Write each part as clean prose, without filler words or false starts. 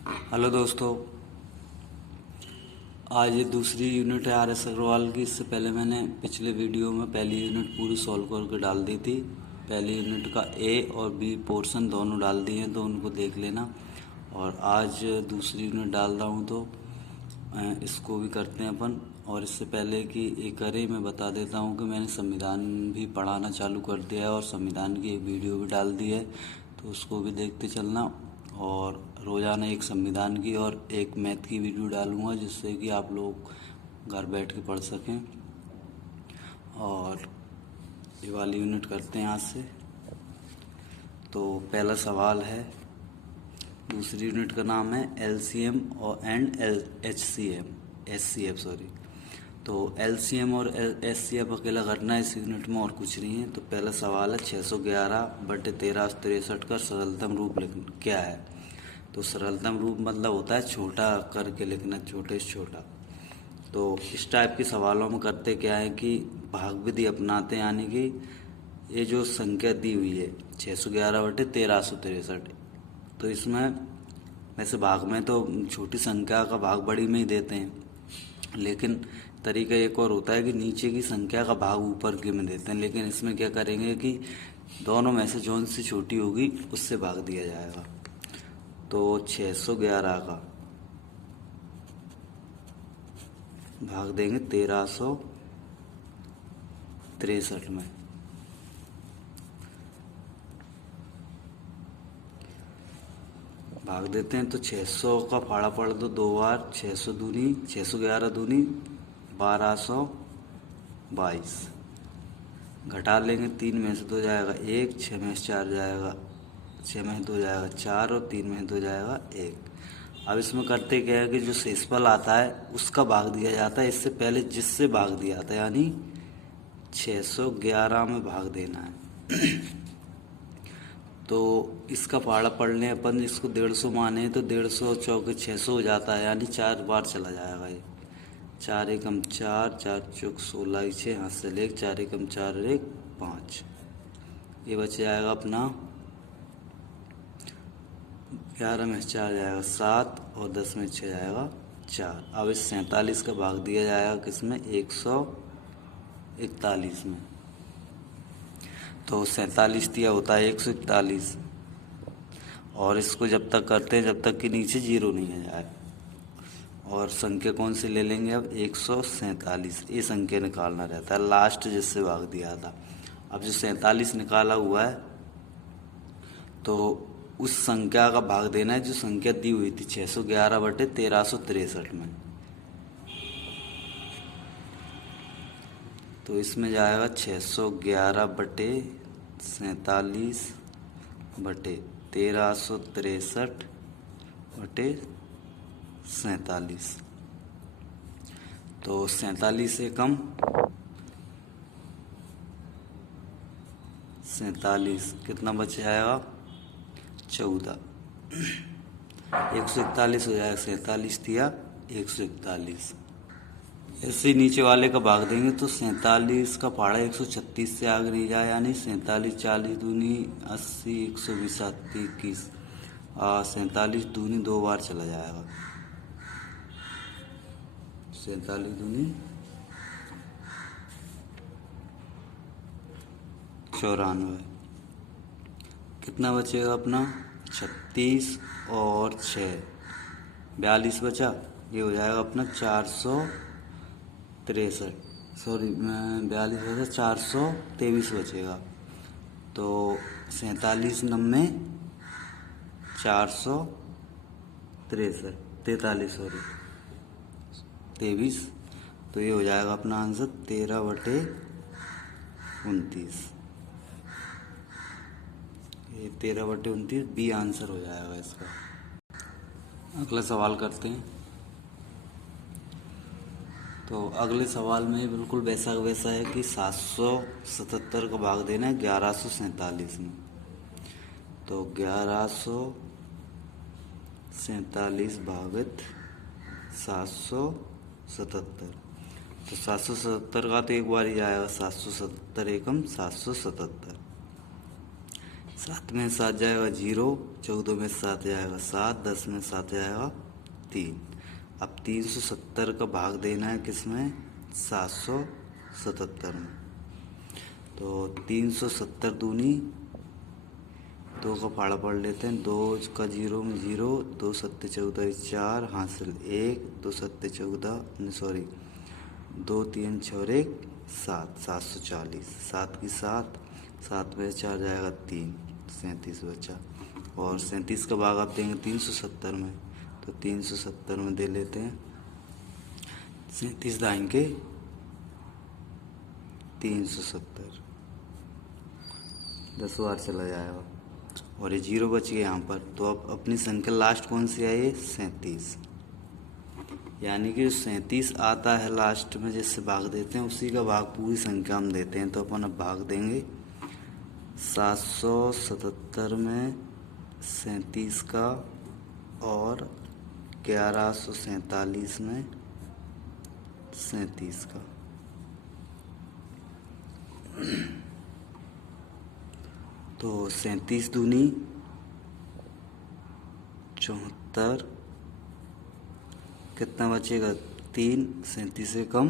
Hello दोस्तों, आज ये दूसरी यूनिट है आर एस अग्रवाल की। इससे पहले मैंने पिछले वीडियो में पहली यूनिट पूरी सॉल्व करके डाल दी थी। पहली यूनिट का ए और बी पोर्शन दोनों डाल दिए हैं, तो उनको देख लेना। और आज दूसरी यूनिट डाल रहा हूँ, तो इसको भी करते हैं अपन। और इससे पहले कि ये करें, मैं बता देता हूँ कि मैंने संविधान भी पढ़ाना चालू कर दिया है और संविधान की एक वीडियो भी डाल दी है, तो उसको भी देखते चलना। और रोज़ाना एक संविधान की और एक मैथ की वीडियो डालूंगा, जिससे कि आप लोग घर बैठ के पढ़ सकें। और ये वाली यूनिट करते हैं आज से। तो पहला सवाल है, दूसरी यूनिट का नाम है एलसीएम और एंड एचसीएफ सॉरी। तो एलसीएम और एचसीएफ अकेला करना है इस यूनिट में, और कुछ नहीं है। तो पहला सवाल है 611/1363 का सरलतम रूप क्या है। तो सरलतम रूप मतलब होता है छोटा करके लिखना, छोटे से छोटा। तो इस टाइप के सवालों में करते क्या है कि भाग विधि अपनाते हैं, यानी कि ये जो संख्या दी हुई है 611/1363, तो इसमें वैसे भाग में तो छोटी संख्या का भाग बड़ी में ही देते हैं, लेकिन तरीका एक और होता है कि नीचे की संख्या का भाग ऊपर के में देते हैं। लेकिन इसमें क्या करेंगे कि दोनों में से जौन सी छोटी होगी उससे भाग दिया जाएगा। तो 611 का भाग देंगे 1363 में। भाग देते हैं तो 600 का फाड़ा पड़ दो 2 बार, 600 दूनी 611 दूनी 1222। घटा लेंगे, 3 में से 2 जाएगा 1, 6 में से 4 जाएगा, 6 में से 2 जाएगा 4 और 3 में से 2 जाएगा 1। अब इसमें करते क्या है कि जो शेषफल आता है उसका भाग दिया जाता है इससे पहले जिससे भाग दिया था, यानी 611 में भाग देना है। तो इसका पहाड़ा पढ़ने अपन इसको 150 माने तो 150 चौके 600 हो जाता है, यानी 4 बार चला जाएगा ये। 4 एकम 4, 4 चौक 16, 6 हाथ से लेके 4 एकम 4 1 5। ये बच जाएगा अपना 11 में 4 जाएगा 7 और 10 में 6 जाएगा 4। अब इस 47 का भाग दिया जाएगा किसमें, 141 में। तो 47 दिया होता है 141, और इसको जब तक करते हैं जब तक कि नीचे 0 नहीं आ जाए। और संख्या कौन सी ले लेंगे अब, 147। ये संख्या निकालना रहता है लास्ट जिससे भाग दिया था। अब जो 47 निकाला हुआ है, तो उस संख्या का भाग देना है जो संख्या दी हुई थी 611/1363 में। तो इसमें जाएगा 611/47/1363/47। तो 47 से कम 47 कितना बच जाएगा, 14। 141 हो जाएगा, 47 दिया 141। ऐसे ही नीचे वाले का भाग देंगे तो 47 का पहाड़ा 136 से आगे नहीं जाए, यानी 47 40 दूनी 80, 120 7 21। 47 दूनी 2 बार चला जाएगा, 47 दूनी 94। कितना बचेगा अपना, 36 और 6 42 बचा। ये हो जाएगा अपना 463, सॉरी 42 बचा, 423 बचेगा। तो 47 90 463 43 सॉरी 23। तो ये हो जाएगा अपना आंसर 13/29। ये 13/29 बी आंसर हो जाएगा इसका। अगला सवाल करते हैं। तो अगले सवाल में बिल्कुल वैसा वैसा है कि 777 का भाग देना है 1147 में। तो 1147 भागित 777। तो 777 का तो एक बार ही जाएगा, 777 एकम 777। 7 में 7 जाएगा 0, 14 में 7 जाएगा 7, 10 में 7 जाएगा 3। अब 370 का भाग देना है किसमें? 777 में। तो 370 दूनी 2 का फाड़ा पढ़ लेते हैं। 2 का 0 में 0, 2 सत्ते 14 4 हासिल 1, 2 सत्ते 14 सॉरी 2 3 6 1 7, 740। 7 की 7, 7 में 4 जाएगा 3, 37 बचा। और 37 का भाग आप देंगे 370 में, तो 370 में दे लेते हैं। 37 दाएंगे 370, 10 बार चला जाएगा और ये 0 बच गया यहाँ पर। तो अब अपनी संख्या लास्ट कौन सी आई है? 37। यानी कि 37 आता है लास्ट में जिससे भाग देते हैं उसी का भाग पूरी संख्या हम देते हैं। तो अपन अब भाग देंगे 777 में 37 का और 1147 में 37 का। तो 37 दूनी 74, कितना बचेगा? 3, 37 से कम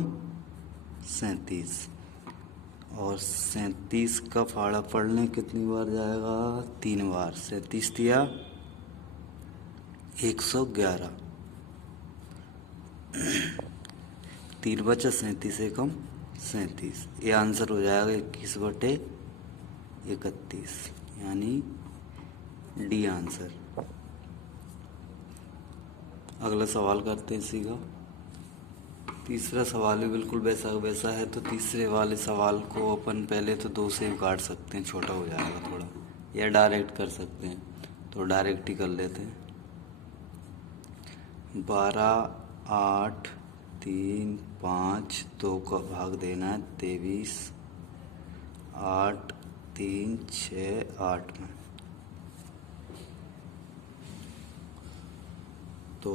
37। और 37 का फाड़ा पढ़ने कितनी बार जाएगा? 3 बार। 37 दिया 111, 3 बचा 37 से कम 37। ये आंसर हो जाएगा 21/31, यानी डी आंसर। अगला सवाल करते हैं इसी का। तीसरा सवाल भी बिल्कुल वैसा है। तो तीसरे वाले सवाल को अपन पहले तो 2 से काट सकते हैं, छोटा हो जाएगा थोड़ा, या डायरेक्ट कर सकते हैं। तो डायरेक्ट ही कर लेते हैं। 12 8 3 5 2 का भाग देना है 23 8 3 6 8 में। तो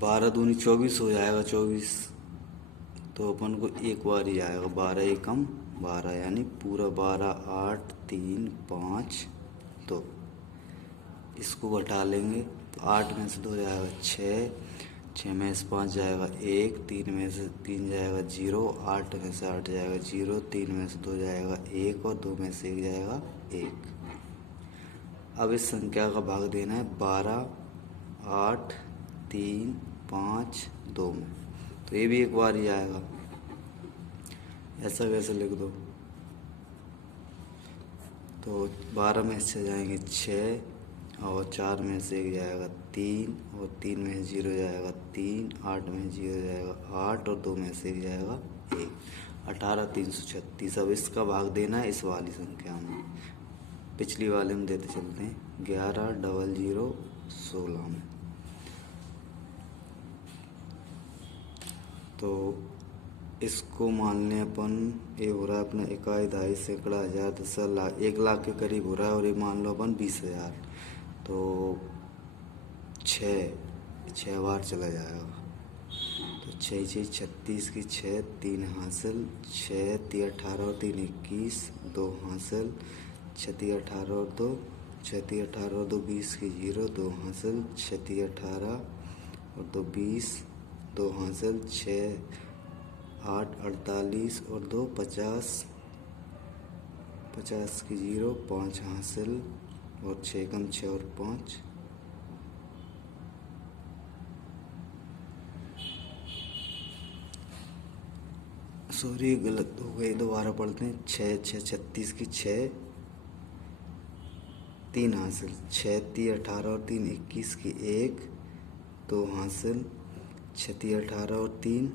12 दूनी 24 हो जाएगा 24। तो अपन को एक बार ही आएगा 12 एकम 12, यानी पूरा 12 8 3 5 2। इसको घटा लेंगे तो 8 में से 2 जाएगा 6, 6 में से 5 जाएगा 1, 3 में से 3 जाएगा 0, 8 में से 8 जाएगा 0, 3 में से 2 जाएगा 1 और 2 में से 1 जाएगा 1। अब इस संख्या का भाग देना है 12 8 3 5 2 में। तो ये भी एक बार ही आएगा। ऐसा कैसे लिख दो? तो 12 में से जाएंगे 6 और 4 में से 1 जाएगा 3 और 3 में से 0 जाएगा 3, 8 में 0 जाएगा 8 और 2 में से 1 जाएगा 1, 18 336। अब इसका भाग देना है इस वाली संख्या में। पिछली वाले में देते चलते हैं 11 00 16 में। तो इसको मान लें अपन, ये हो रहा है अपना इकाई दहाई सैकड़ा हज़ार 10 लाख 1 लाख के करीब हो रहा है। और ये मान लो अपन 20,000। तो 6 बार चला जाएगा। तो 6 6 36 की 6, 3 हासिल 6 3 18 और 3 21, 2 हासिल 6 3 18 और 2 6 3 18 और 2 20 की 0, 2 हासिल 6 3 18 और 2 20, 2 हासिल 6 8 48 और 2 50, 50 की 0, 5 हासिल और 6 कम 6 और 5, सॉरी गलत हो गई, दोबारा पढ़ते हैं। 6 6 36 की 6, 3 हासिल 6 3 18 और 3 21 की 1, 2 हासिल 6 3 18 और 3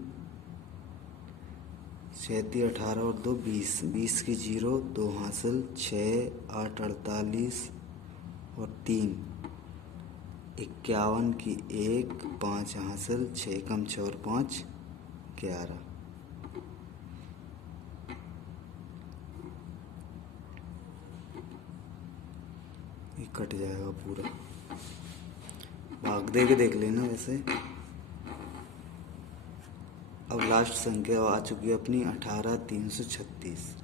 6 3 18 और 2 20, 20 की 0, 2 हासिल 6 8 48 और 3 51 की 1, 5 हासिल 6 कम 6 और 5 11। ये कट जाएगा पूरा। भाग दे के देख लेना वैसे। अब लास्ट संख्या आ चुकी है अपनी 18 336।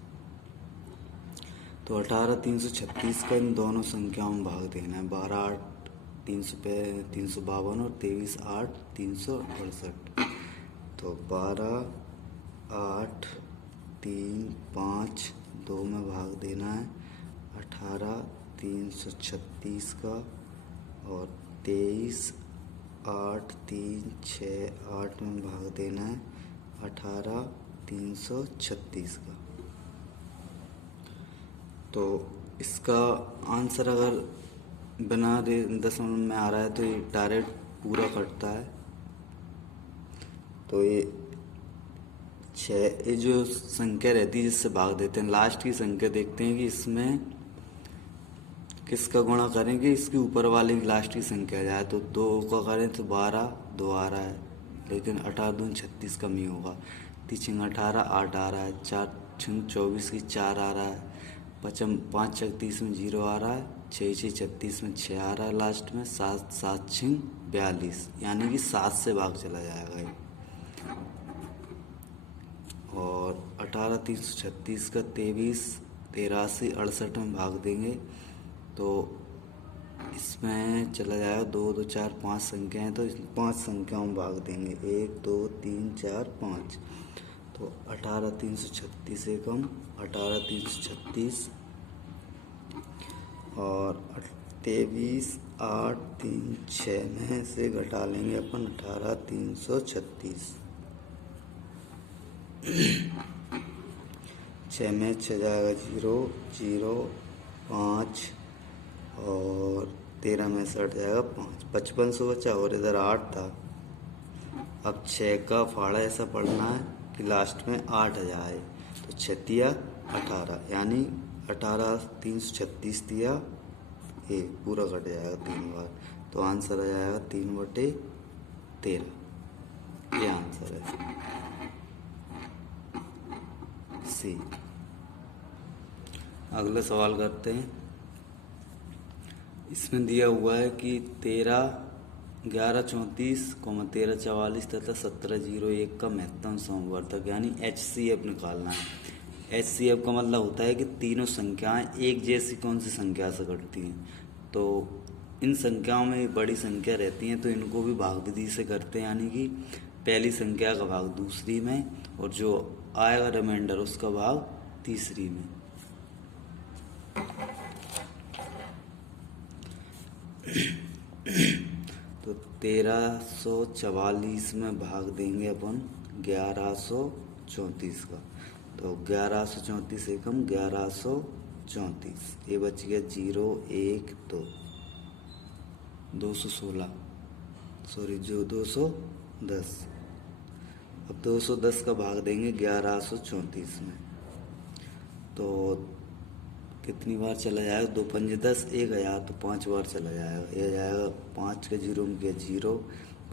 तो 18,336 का इन दोनों संख्याओं में भाग देना है। 12,8 352 और 23,8 368। तो 12,8 3 5 2 में भाग देना है 18,336 का, और 23,8 3 6 8 में भाग देना है 18,336 का। तो इसका आंसर अगर बिना दशमलव में आ रहा है तो ये डायरेक्ट पूरा कटता है। तो ये जो संख्या रहती है जिससे भाग देते हैं, लास्ट की संख्या देखते हैं कि इसमें किसका गुणा करेंगे, इसके ऊपर वाले की लास्ट की संख्या जाए। तो 2 का करें तो 12 2 आ रहा है, लेकिन 18 दूनी 36 कम ही होगा। 3 18 8 आ रहा है, 4 24 की 4 आ रहा है, 5 36 में 0 आ रहा है, 6 36 में 6 आ रहा है, लास्ट में 7 7 42, यानी कि 7 से भाग चला जाएगा ये। और 18,336 का 23 83 68 में भाग देंगे तो इसमें चला जाएगा 2 2 4 5 संख्या हैं, तो इस 5 संख्याओं में भाग देंगे 1 2 3 4 5। तो 18,336 एकम 18,336 और 23 8 3 6 में से घटा लेंगे अपन 18,336। 6 में 6 जाएगा 0 0 5, और 13 में से हट जाएगा 5, 55 बचा, और इधर 8 था। अब 6 का फाड़ा ऐसा पढ़ना है कि लास्ट में 8 आ जाए। तो 6 दिया 18, यानी 18,336 दिया 1, पूरा कट जाएगा 3 बार। तो आंसर आ जाएगा 3/13। ये आंसर है सी। अगला सवाल करते हैं। इसमें दिया हुआ है कि 11 34, 13 44 तथा 17 01 का महत्तम समवर्तक यानी HCF निकालना है। HCF का मतलब होता है कि तीनों संख्याएं एक जैसी कौन सी संख्या से घटती हैं। तो इन संख्याओं में बड़ी संख्या रहती हैं तो इनको भी भाग विधि से करते हैं, यानी कि पहली संख्या का भाग दूसरी में और जो आएगा रिमाइंडर उसका भाग तीसरी में। तो 1344 में भाग देंगे अपन 1134 का। तो 1134 एकम 1134, ये बच गया 0 1 2 216, सॉरी जो 210। अब 210 का भाग देंगे 1134 में। तो कितनी बार चला जाएगा, 2 5 10 1000, तो 5 बार चला जाएगा। ये जाएगा 5 के 0 में किया 0,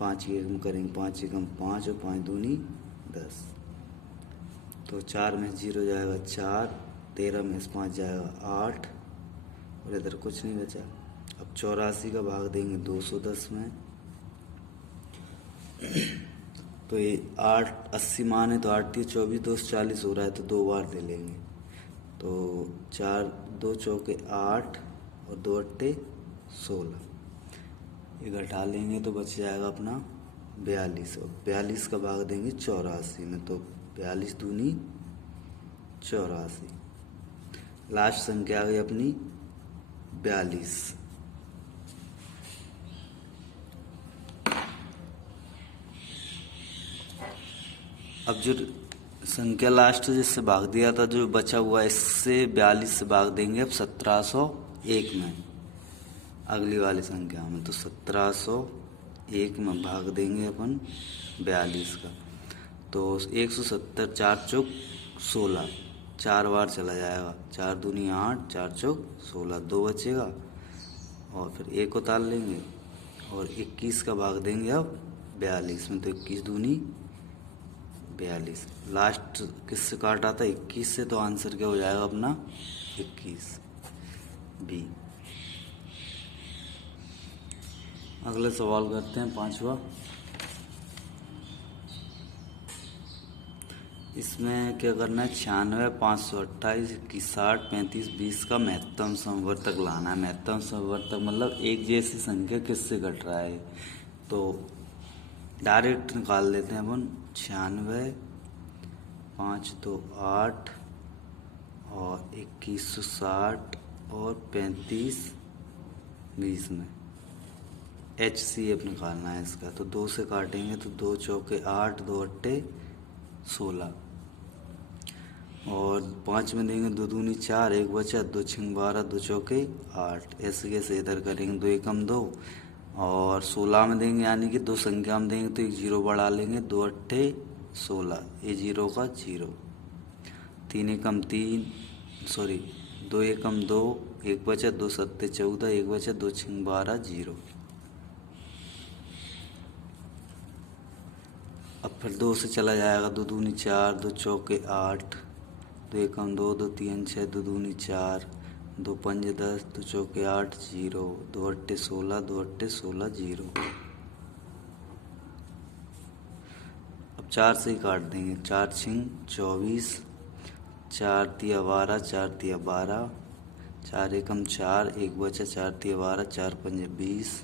5 के 1 में करेंगे 5 एकम 5 और 5 दूनी 10। तो 4 में 0 जाएगा 4, 13 में 5 जाएगा 8, और इधर कुछ नहीं बचा। अब 84 का भाग देंगे 210 में। तो ये 8 80 मान है तो 8 3 24 2 40 हो रहा है, तो 2 बार ले लेंगे। तो 4 2 चौके 8 और 2 अट्टे 16, ये घटा लेंगे तो बच जाएगा अपना 42। और 42 का भाग देंगे 84 में, तो 42 दूनी 84, लास्ट संख्या आ गई अपनी 42। अब जो संख्या लास्ट जिससे भाग दिया था, जो बचा हुआ इससे 42 से भाग देंगे अब 1701 में, अगली वाली संख्या में। तो 1701 में भाग देंगे अपन 42 का। तो 170 4 चौक 16, 4 बार चला जाएगा, 4 दूनी 8, 4 चौक 16, 2 बचेगा और फिर 1 उतार लेंगे और 21 का भाग देंगे अब 42 में। तो 21 दूनी 42, लास्ट किससे काटा था 21 से, तो आंसर क्या हो जाएगा अपना 21 बी। अगला सवाल करते हैं 5वां। इसमें क्या करना है, 96, 528, 21, 60, 35, 20 का महत्तम समवर्तक लाना है। महत्तम समवर्तक मतलब एक जैसी संख्या किससे घट रहा है, तो डायरेक्ट निकाल लेते हैं अपन। 96, 5 2 8 और 2160 और 35 20 में HCF निकालना है इसका। तो 2 से काटेंगे तो 2 चौके 8, 2 अट्टे 16 और 5 में देंगे 2 दूनी 4, 1 बचा, 2 छिंग 12, 2 चौके 8। ऐसे कैसे इधर करेंगे, 2 एकम 2 और 16 में देंगे, यानी कि 2 संख्या में देंगे तो एक जीरो बढ़ा लेंगे, 2 अट्ठे 16, ये जीरो का जीरो। 3 एकम 3, सॉरी 2 एकम 2, 1 बचा, 2 सत्ते 14, 1 बचा, 2 छिंग 12, जीरो। अब फिर 2 से चला जाएगा, 2 दूनी 4, 2 चौके 8, 2 एकम 2, 2 तीन 6, 2 दूनी 4, 2 पंजे 10, 2 चौके 8, जीरो, 2 अट्टे 16, 2 अट्टे 16, जीरो। अब 4 से ही काट देंगे, 4 छिंग 24, 4 तिया 12, 4 तिया 12, 4 एकम 4, 1 बचा, 4 तिया 12, 4 पंजे 20,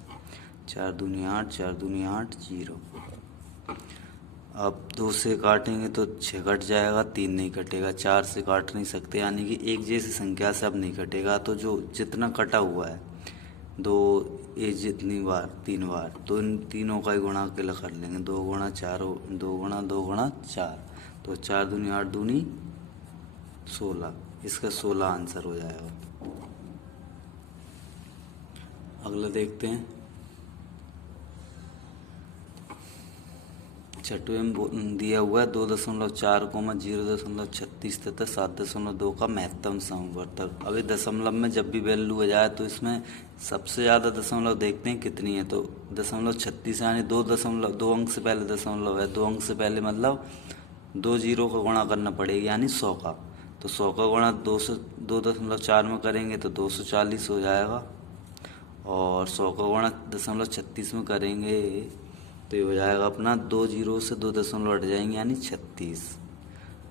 4 दूनी 8, 4 दूनी 8, जीरो। अब 2 से काटेंगे तो 6 कट जाएगा, 3 नहीं कटेगा। 4 से काट नहीं सकते, यानी कि एक जैसी संख्या से अब नहीं कटेगा। तो जो जितना कटा हुआ है, 2 ये जितनी बार 3 बार, तो इन तीनों का ही गुणा अकेला कर लेंगे। 2 गुणा 4, 2 गुणा 2 गुणा 4, तो 4 दूनी 8 दूनी 16, इसका 16 आंसर हो जाएगा। अगला देखते हैं। छठवें में दिया हुआ है 2.4, 0.36 तथा 7.2 का महत्तम समवर्तक। अब ये दशमलव में जब भी वैल्यू आ जाए तो इसमें सबसे ज़्यादा दशमलव देखते हैं कितनी है, तो 36, यानी 2 अंक से पहले दशमलव है। 2 अंक से पहले मतलब 2 जीरो का गुणा करना पड़ेगा, यानी 100 का। तो 100 का गुणा 2.4 में करेंगे तो 240 हो जाएगा, और 100 का गुणा 0.36 में करेंगे तो ये हो जाएगा अपना 2 जीरो से 2 दशमलव हट जाएंगे, यानी 36।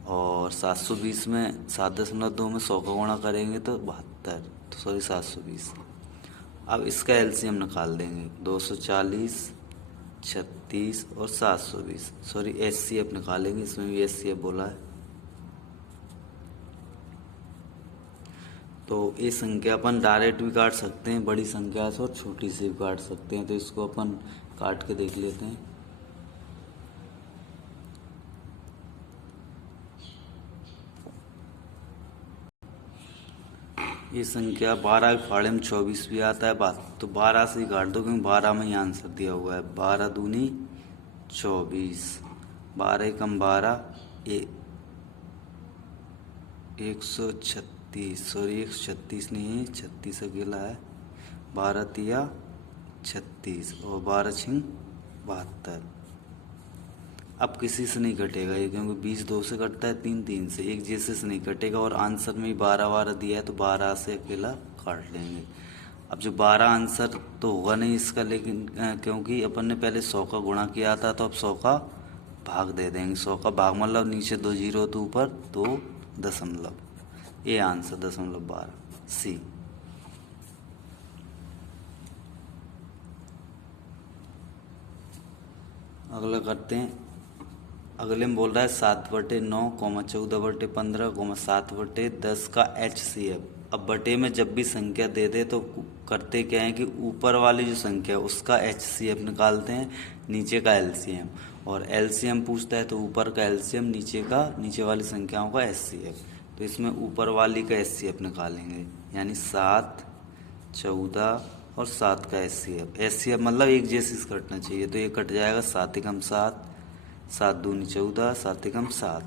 और 720 में 7.2 में 100 का गुणा करेंगे तो 72, तो सॉरी 720। अब इसका एलसीएम निकाल देंगे, 240, 36 और 720, सॉरी एचसीएफ निकालेंगे, इसमें भी एचसीएफ बोला है। तो ये संख्या अपन डायरेक्ट भी काट सकते हैं बड़ी संख्या से, और छोटी से भी काट सकते हैं। तो इसको अपन काट के देख लेते हैं। ये संख्या 12 के फाड़े में 24 भी आता है बात, तो 12 से ही काट दो, क्योंकि 12 में ही आंसर दिया हुआ है। 12 दूनी 24, 12 एकम 12, 136, सॉरी 136 नहीं है, 36 अकेला है। 12 तिया 36 और 12 छिंग 72। अब किसी से नहीं कटेगा ये, क्योंकि 20 2 से कटता है, 3 3 से, एक जैसे से नहीं कटेगा। और आंसर में ही 12 दिया है तो 12 से अकेला काट लेंगे। अब जो 12 आंसर तो होगा नहीं इसका, लेकिन क्योंकि अपन ने पहले 100 का गुणा किया था, तो अब 100 का भाग दे देंगे। 100 का भाग मतलब नीचे 2 जीरो तो ऊपर 2 दशमलव, ये आंसर 0.12 सी। अगला करते हैं। अगले में बोल रहा है 7/9, 14/15, 7/10 का HCF। अब बटे में जब भी संख्या दे दे तो करते क्या है कि ऊपर वाली जो संख्या है उसका HCF निकालते हैं, नीचे का LCM। और LCM पूछता है तो ऊपर का LCM, नीचे वाली संख्याओं का HCF। तो इसमें ऊपर वाली का HCF निकालेंगे, यानी 7, 14 और 7 का HCF मतलब एक जैसी कटना चाहिए। तो ये कट जाएगा, 7 एकम 7, 7 दूनी 14, 7 एकम 7।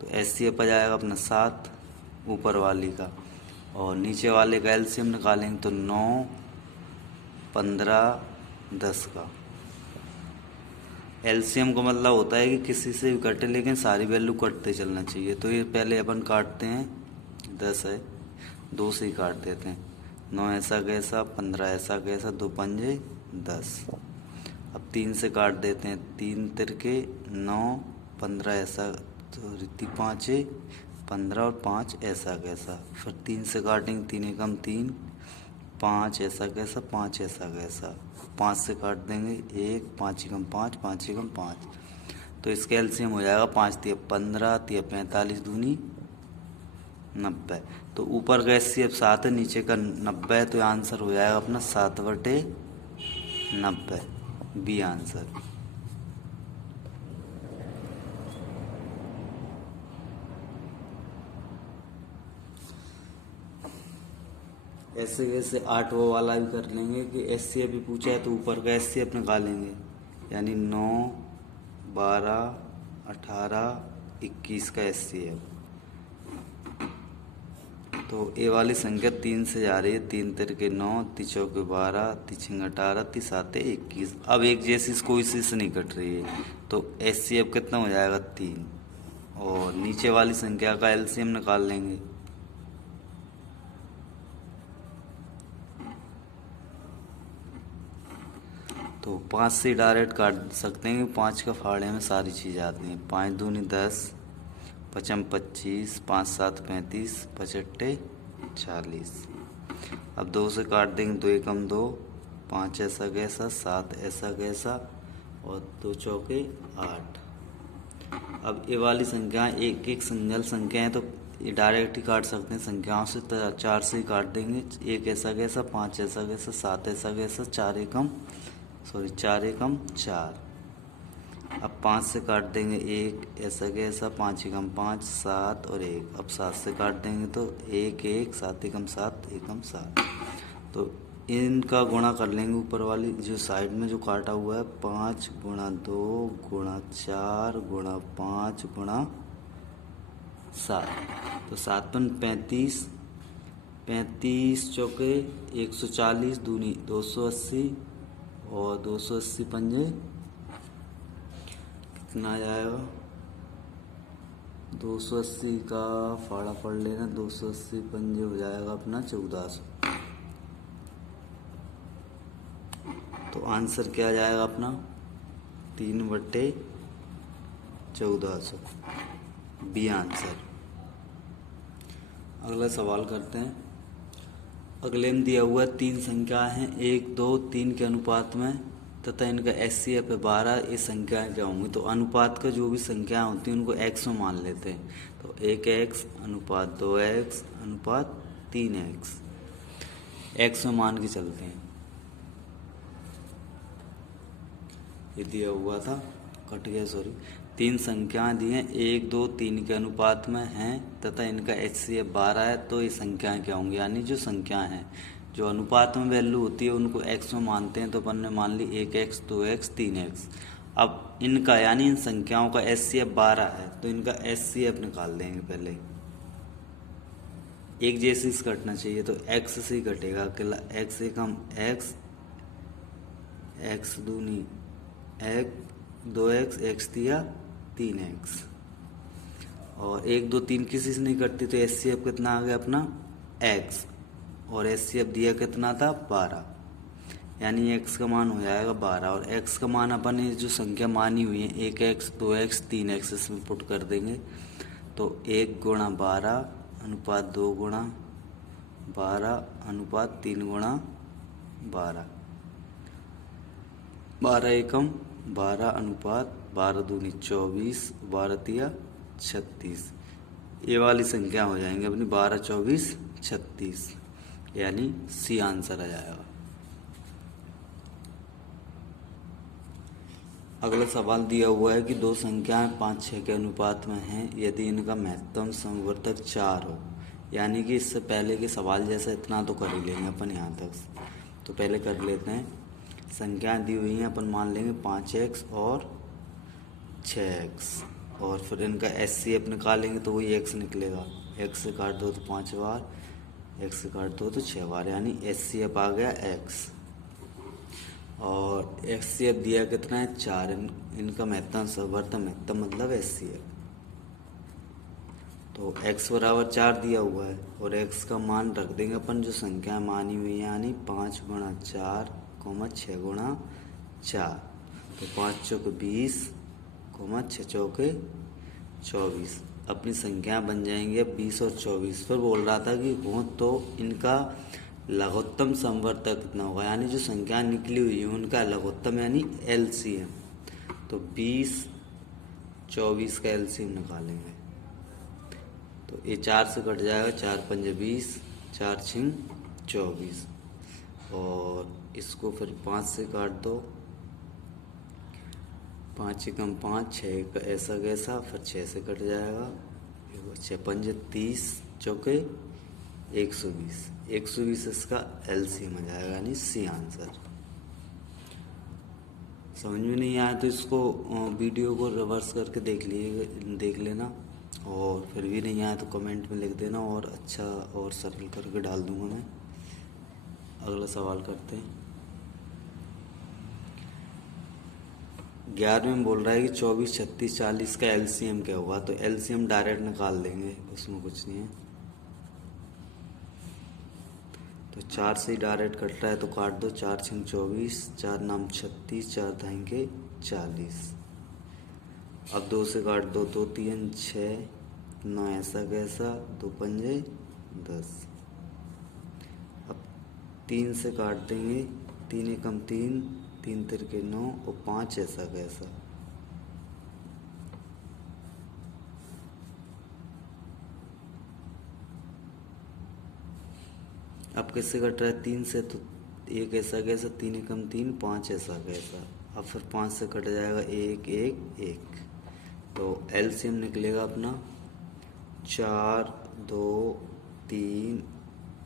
तो HCF आ जाएगा अपना 7 ऊपर वाली का, और नीचे वाले का LCM निकालेंगे तो 9, 15, 10 का। LCM का मतलब होता है कि किसी से भी कटे, लेकिन सारी वैल्यू कटते चलना चाहिए। तो ये पहले अपन काटते हैं, 10 है, 2 से ही काट देते हैं। 9 ऐसा कैसा, 15 ऐसा कैसा, 2 पंजे 10। अब 3 से काट देते हैं, 3 तिरके 9, 15 ऐसा तो रिति 5 15 और 5 ऐसा कैसा। फिर 3 से काटेंगे, 3 एकम 3, 5 ऐसा कैसा, 5 ऐसा कैसा। 5 से काट देंगे 1, 5 एकम 5, 5 एकम 5। तो इसका एलसीएम हो जाएगा 5 तिया 15, तिया 45 दूनी 90। तो ऊपर का एचसीएफ 7 है, नीचे का 90 है, तो आंसर हो जाएगा अपना 7/90, बी आंसर। ऐसे कैसे 8वां वाला भी कर लेंगे कि एचसीएफ भी पूछा है तो ऊपर का एचसीएफ निकालेंगे, यानी 9, 12, 18, 21 का एचसीएफ। तो ए वाली संख्या 3 से जा रही है, 3 तिरके 9, 3 चौके 12, 3 छंग 18, 3 साते 21। अब एक जैसी कोई सी से नहीं कट रही है, तो एचसीएफ कितना हो जाएगा 3। और नीचे वाली संख्या का एलसीएम निकाल लेंगे। तो 5 से डायरेक्ट काट सकते हैं, 5 का फाड़े में सारी चीज़ आती हैं। 5 दूनी 10, 5 25, 5 7 35, 5 8 40। अब 2 से काट देंगे, 2 एकम 2, 5 ऐसा कैसा, 7 ऐसा कैसा, और 2 चौके 8। अब ये वाली संख्या एक एक संजल संख्या है, तो ये डायरेक्ट ही काट सकते हैं संख्याओं से। 4 से ही काट देंगे, 1 ऐसा कैसा, 5 ऐसा कैसा, 7 ऐसा कैसा, 4 एकम 4। अब 5 से काट देंगे, 1 ऐसा कैसा, 5 एकम 5, 7 और 1। अब 7 से काट देंगे तो 1 1, 7 एकम 7, एकम 7। तो इनका गुणा कर लेंगे, ऊपर वाली जो साइड में जो काटा हुआ है, 5 गुणा 2 गुणा 4 गुणा 5 गुणा 7। तो 7 पन 35, 35 चौके 140 दूनी 280, और 280 पंजे कितना आ जाएगा, 280 का फाड़ा पढ़ लेना, 280 पंजे हो जाएगा अपना 1400। तो आंसर क्या आ जाएगा अपना 3/1400, बी आंसर। अगला सवाल करते हैं। अगले में दिया हुआ 3 संख्या हैं 1 2 3 के अनुपात में, तथा इनका एचसीएफ है 12। ये संख्याएं क्या होंगी, तो अनुपात का जो भी संख्याएं होती हैं उनको एक्स में मान लेते हैं। तो 1x अनुपात 2x अनुपात 3x, एक्स में मान के चलते हैं। ये दिया हुआ था, कट गया सॉरी। 3 संख्याएं दी हैं 1 2 3 के अनुपात में हैं, तथा इनका एचसीएफ 12 है। तो ये संख्याएं क्या होंगी, यानी जो संख्याएं हैं जो अनुपात में वैल्यू होती है उनको एक्स में मानते हैं। तो अपन ने मान ली 1x 2x 3x। अब इनका यानी इन संख्याओं का एचसीएफ 12 है, तो इनका एचसीएफ निकाल देंगे। पहले एक जैसे से कटना चाहिए, तो x से ही कटेगा अकेला। x एकम x, x दूनी x, 2x, x दिया 3x, और 1 2 3 किसी से नहीं कटती, तो एचसीएफ कितना आ गया अपना x, और एचसीएफ दिया कितना था 12, यानी x का मान हो जाएगा 12। और x का मान अपन ने जो संख्या मानी हुई है 1x 2x 3x इसमें पुट कर देंगे। तो 1 गुणा 12 अनुपात 2 गुणा 12 अनुपात 3 गुणा 12, 12 एकम 12 अनुपात 12 दूनी 24, 12 तिया 36। ये वाली संख्या हो जाएंगे अपनी 12 24 36, यानी सी आंसर आ जाएगा। अगला सवाल दिया हुआ है कि 2 संख्याएं 5 6 के अनुपात में हैं, यदि इनका महत्तम समवर्तक 4 हो। यानी कि इससे पहले के सवाल जैसा इतना तो कर ही लेंगे अपन यहाँ तक। तो पहले कर लेते हैं। संख्याएं दी हुई हैं, अपन मान लेंगे 5x और 6x, और फिर इनका एचसीएफ निकालेंगे तो वही x निकलेगा। x से काट दो तो 5 बार, x से काट दो तो 6 बार, यानी एचसीएफ आ गया x। और एचसीएफ दिया कितना है 4, इनका महत्तम समवर्तक महत्तम मतलब एचसीएफ। तो x बराबर 4 दिया हुआ है, और x का मान रख देंगे अपन जो संख्या मानी हुई है, यानी 5 गुणा 4 6 गुणा 4। तो 5 चौके 20 6 चौके 24। अपनी संख्या बन जाएंगी अब 20 और 24। फिर बोल रहा था कि हो तो इनका लघुत्तम समवर्तक कितना होगा, यानी जो संख्या निकली हुई है उनका लघुत्तम यानी एलसीएम। तो 20 24 का एलसीएम निकालेंगे तो ये 4 से कट जाएगा, 4 पंजे 20, 4 छिंग 24। और इसको फिर 5 से काट दो, 5 एकम 5, 6 ऐसा कैसा, फिर 6 से कट जाएगा, 6 पंजे 30, चौके 120। 120 इसका एलसीएम आ जाएगा, यानी सी आंसर। समझ में नहीं आया तो इसको वीडियो को रिवर्स करके देख लेना, और फिर भी नहीं आया तो कमेंट में लिख देना, और अच्छा और सरल करके डाल दूंगा मैं। अगला सवाल करते हैं। 11वें में बोल रहा है कि 24, 36, 40 का एलसीएम क्या होगा। तो एलसीएम डायरेक्ट निकाल देंगे, उसमें कुछ नहीं है। तो 4 से ही डायरेक्ट कट रहा है तो काट दो, 4 छिंग 24, 4 नाम 36, 4 धाएंगे 40। अब 2 से काट दो, 2 3 6, 9 ऐसा कैसा, 2 पंजे 10। अब 3 से काट देंगे, 3 एकम 3, 3 तिरके 9 और 5 ऐसा कैसा। अब किससे कट रहा है, 3 से, तो 1 ऐसा कैसा, 3 एकम 3, 5 ऐसा कैसा। अब फिर 5 से कट जाएगा, 1 1 1। तो एलसीएम निकलेगा अपना 4 2 3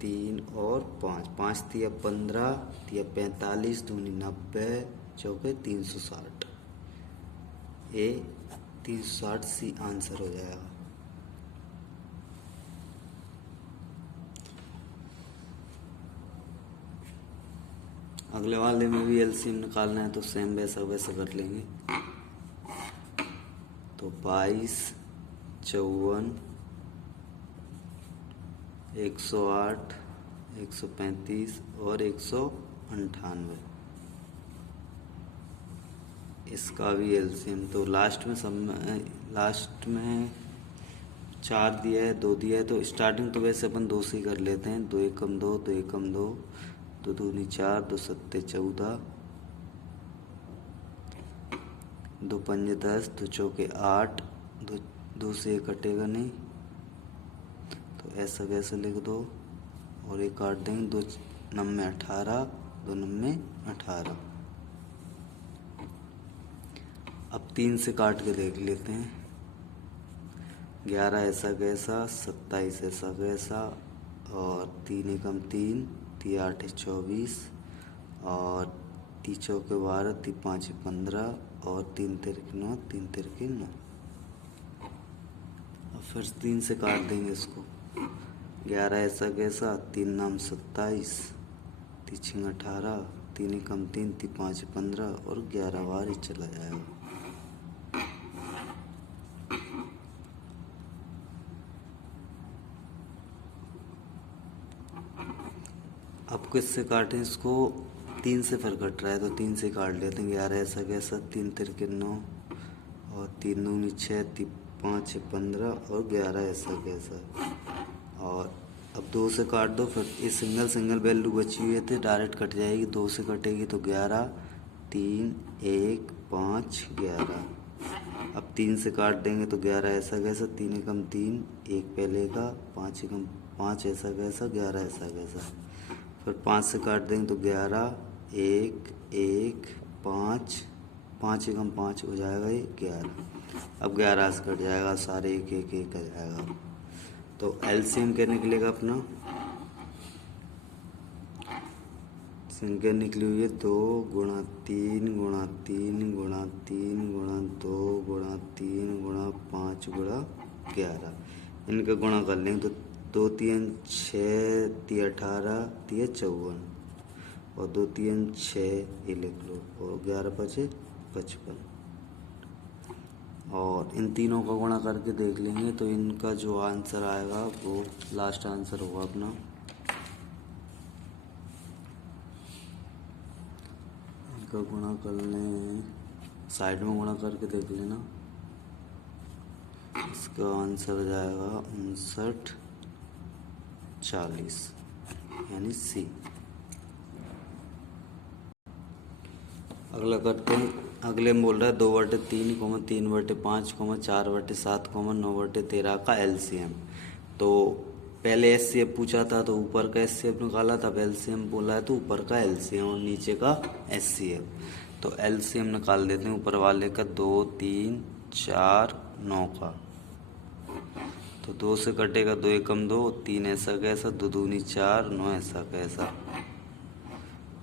3 और 5, 5 तिया 15, तिया 45, दूनी 90, चौके 360। ये 360 सी आंसर हो जाएगा। अगले वाले में भी एलसीएम निकालना है तो सेम वैसा वैसा कर लेंगे। तो 22, 54, 108, 135 और 198, इसका भी एलसीएम। तो लास्ट में 4 दिया है, 2 दिया है, तो स्टार्टिंग तो वैसे अपन 2 से ही कर लेते हैं। 2 एकम 2, 2 एकम 2, 2 दूनी 4, 2 सत्ते 14, 2 पंजे 10, 2 चौके 8, 2 से कटेगा नहीं तो ऐसा कैसे लिख दो, और एक काट देंगे, 2 नम्मे 18, 2 नम्मे 18। अब 3 से काट के देख लेते हैं। 11 ऐसा कैसा, 27 ऐसा कैसा, और 3 एकम 3, 3 8 24, और 3 चौके 12, 3 5 15, और 3 तिरके 9, 3 तिरके 9। अब फिर 3 से काट देंगे इसको। 11 ऐसा कैसा, 3 नाम 27, 3 छिंग 18, 3 एकम 3, 3 5 15, और 11 बार ही चला जाएगा। अब किससे काटें इसको, 3 से फिर कट रहा है तो 3 से काट लेते हैं। 11 ऐसा कैसा, 3 तिरके 9, और 3 दूनी 6, 3 5 15, और 11 ऐसा कैसा। और अब 2 से काट दो, फिर ये सिंगल वैल्यू बची हुई है तो डायरेक्ट कट जाएगी। 2 से कटेगी तो 11, 3 1 5 11। अब 3 से काट देंगे तो 11 ऐसा कैसा, 3 एकम 3, 1 पहले का, 5 एकम 5 ऐसा कैसा, 11 ऐसा कैसा। फिर 5 से काट देंगे तो 11 1 1 5, 5 एकम 5 हो जाएगा ये 11। अब 11 से कट जाएगा, सारे 1 1 1 आ जाएगा। तो एलसीएम क्या निकलेगा अपना, संख्या निकली हुई है 2 गुणा 3 गुणा 3 गुणा 3 गुणा 2 गुणा 3 गुणा 5 गुणा 11। इनका गुणा कर लेंगे तो 2 3 6, 3 18, 3 54, और 2 3 6 ये लिख लो, और 11 5 55। और इन तीनों का गुणा करके देख लेंगे तो इनका जो आंसर आएगा वो लास्ट आंसर होगा अपना। इनका गुणा कर लें, साइड में गुणा करके देख लेना। इसका आंसर हो जाएगा 5940 यानी सी। अगला करते हैं। अगले में बोल रहा है 2/3, 3/5, 4/7, 9/13 का एलसीएम। तो पहले एचसीएफ पूछा था तो ऊपर का एचसीएफ निकाला, तब एलसीएम बोला है तो ऊपर का एलसीएम और नीचे का एचसीएफ। तो एलसीएम निकाल देते हैं ऊपर वाले का 2, 3, 4, 9 का। तो 2 से कटेगा 2 एकम 2, 3 ऐसा कैसा, 2 दूनी 4, 9 ऐसा कैसा।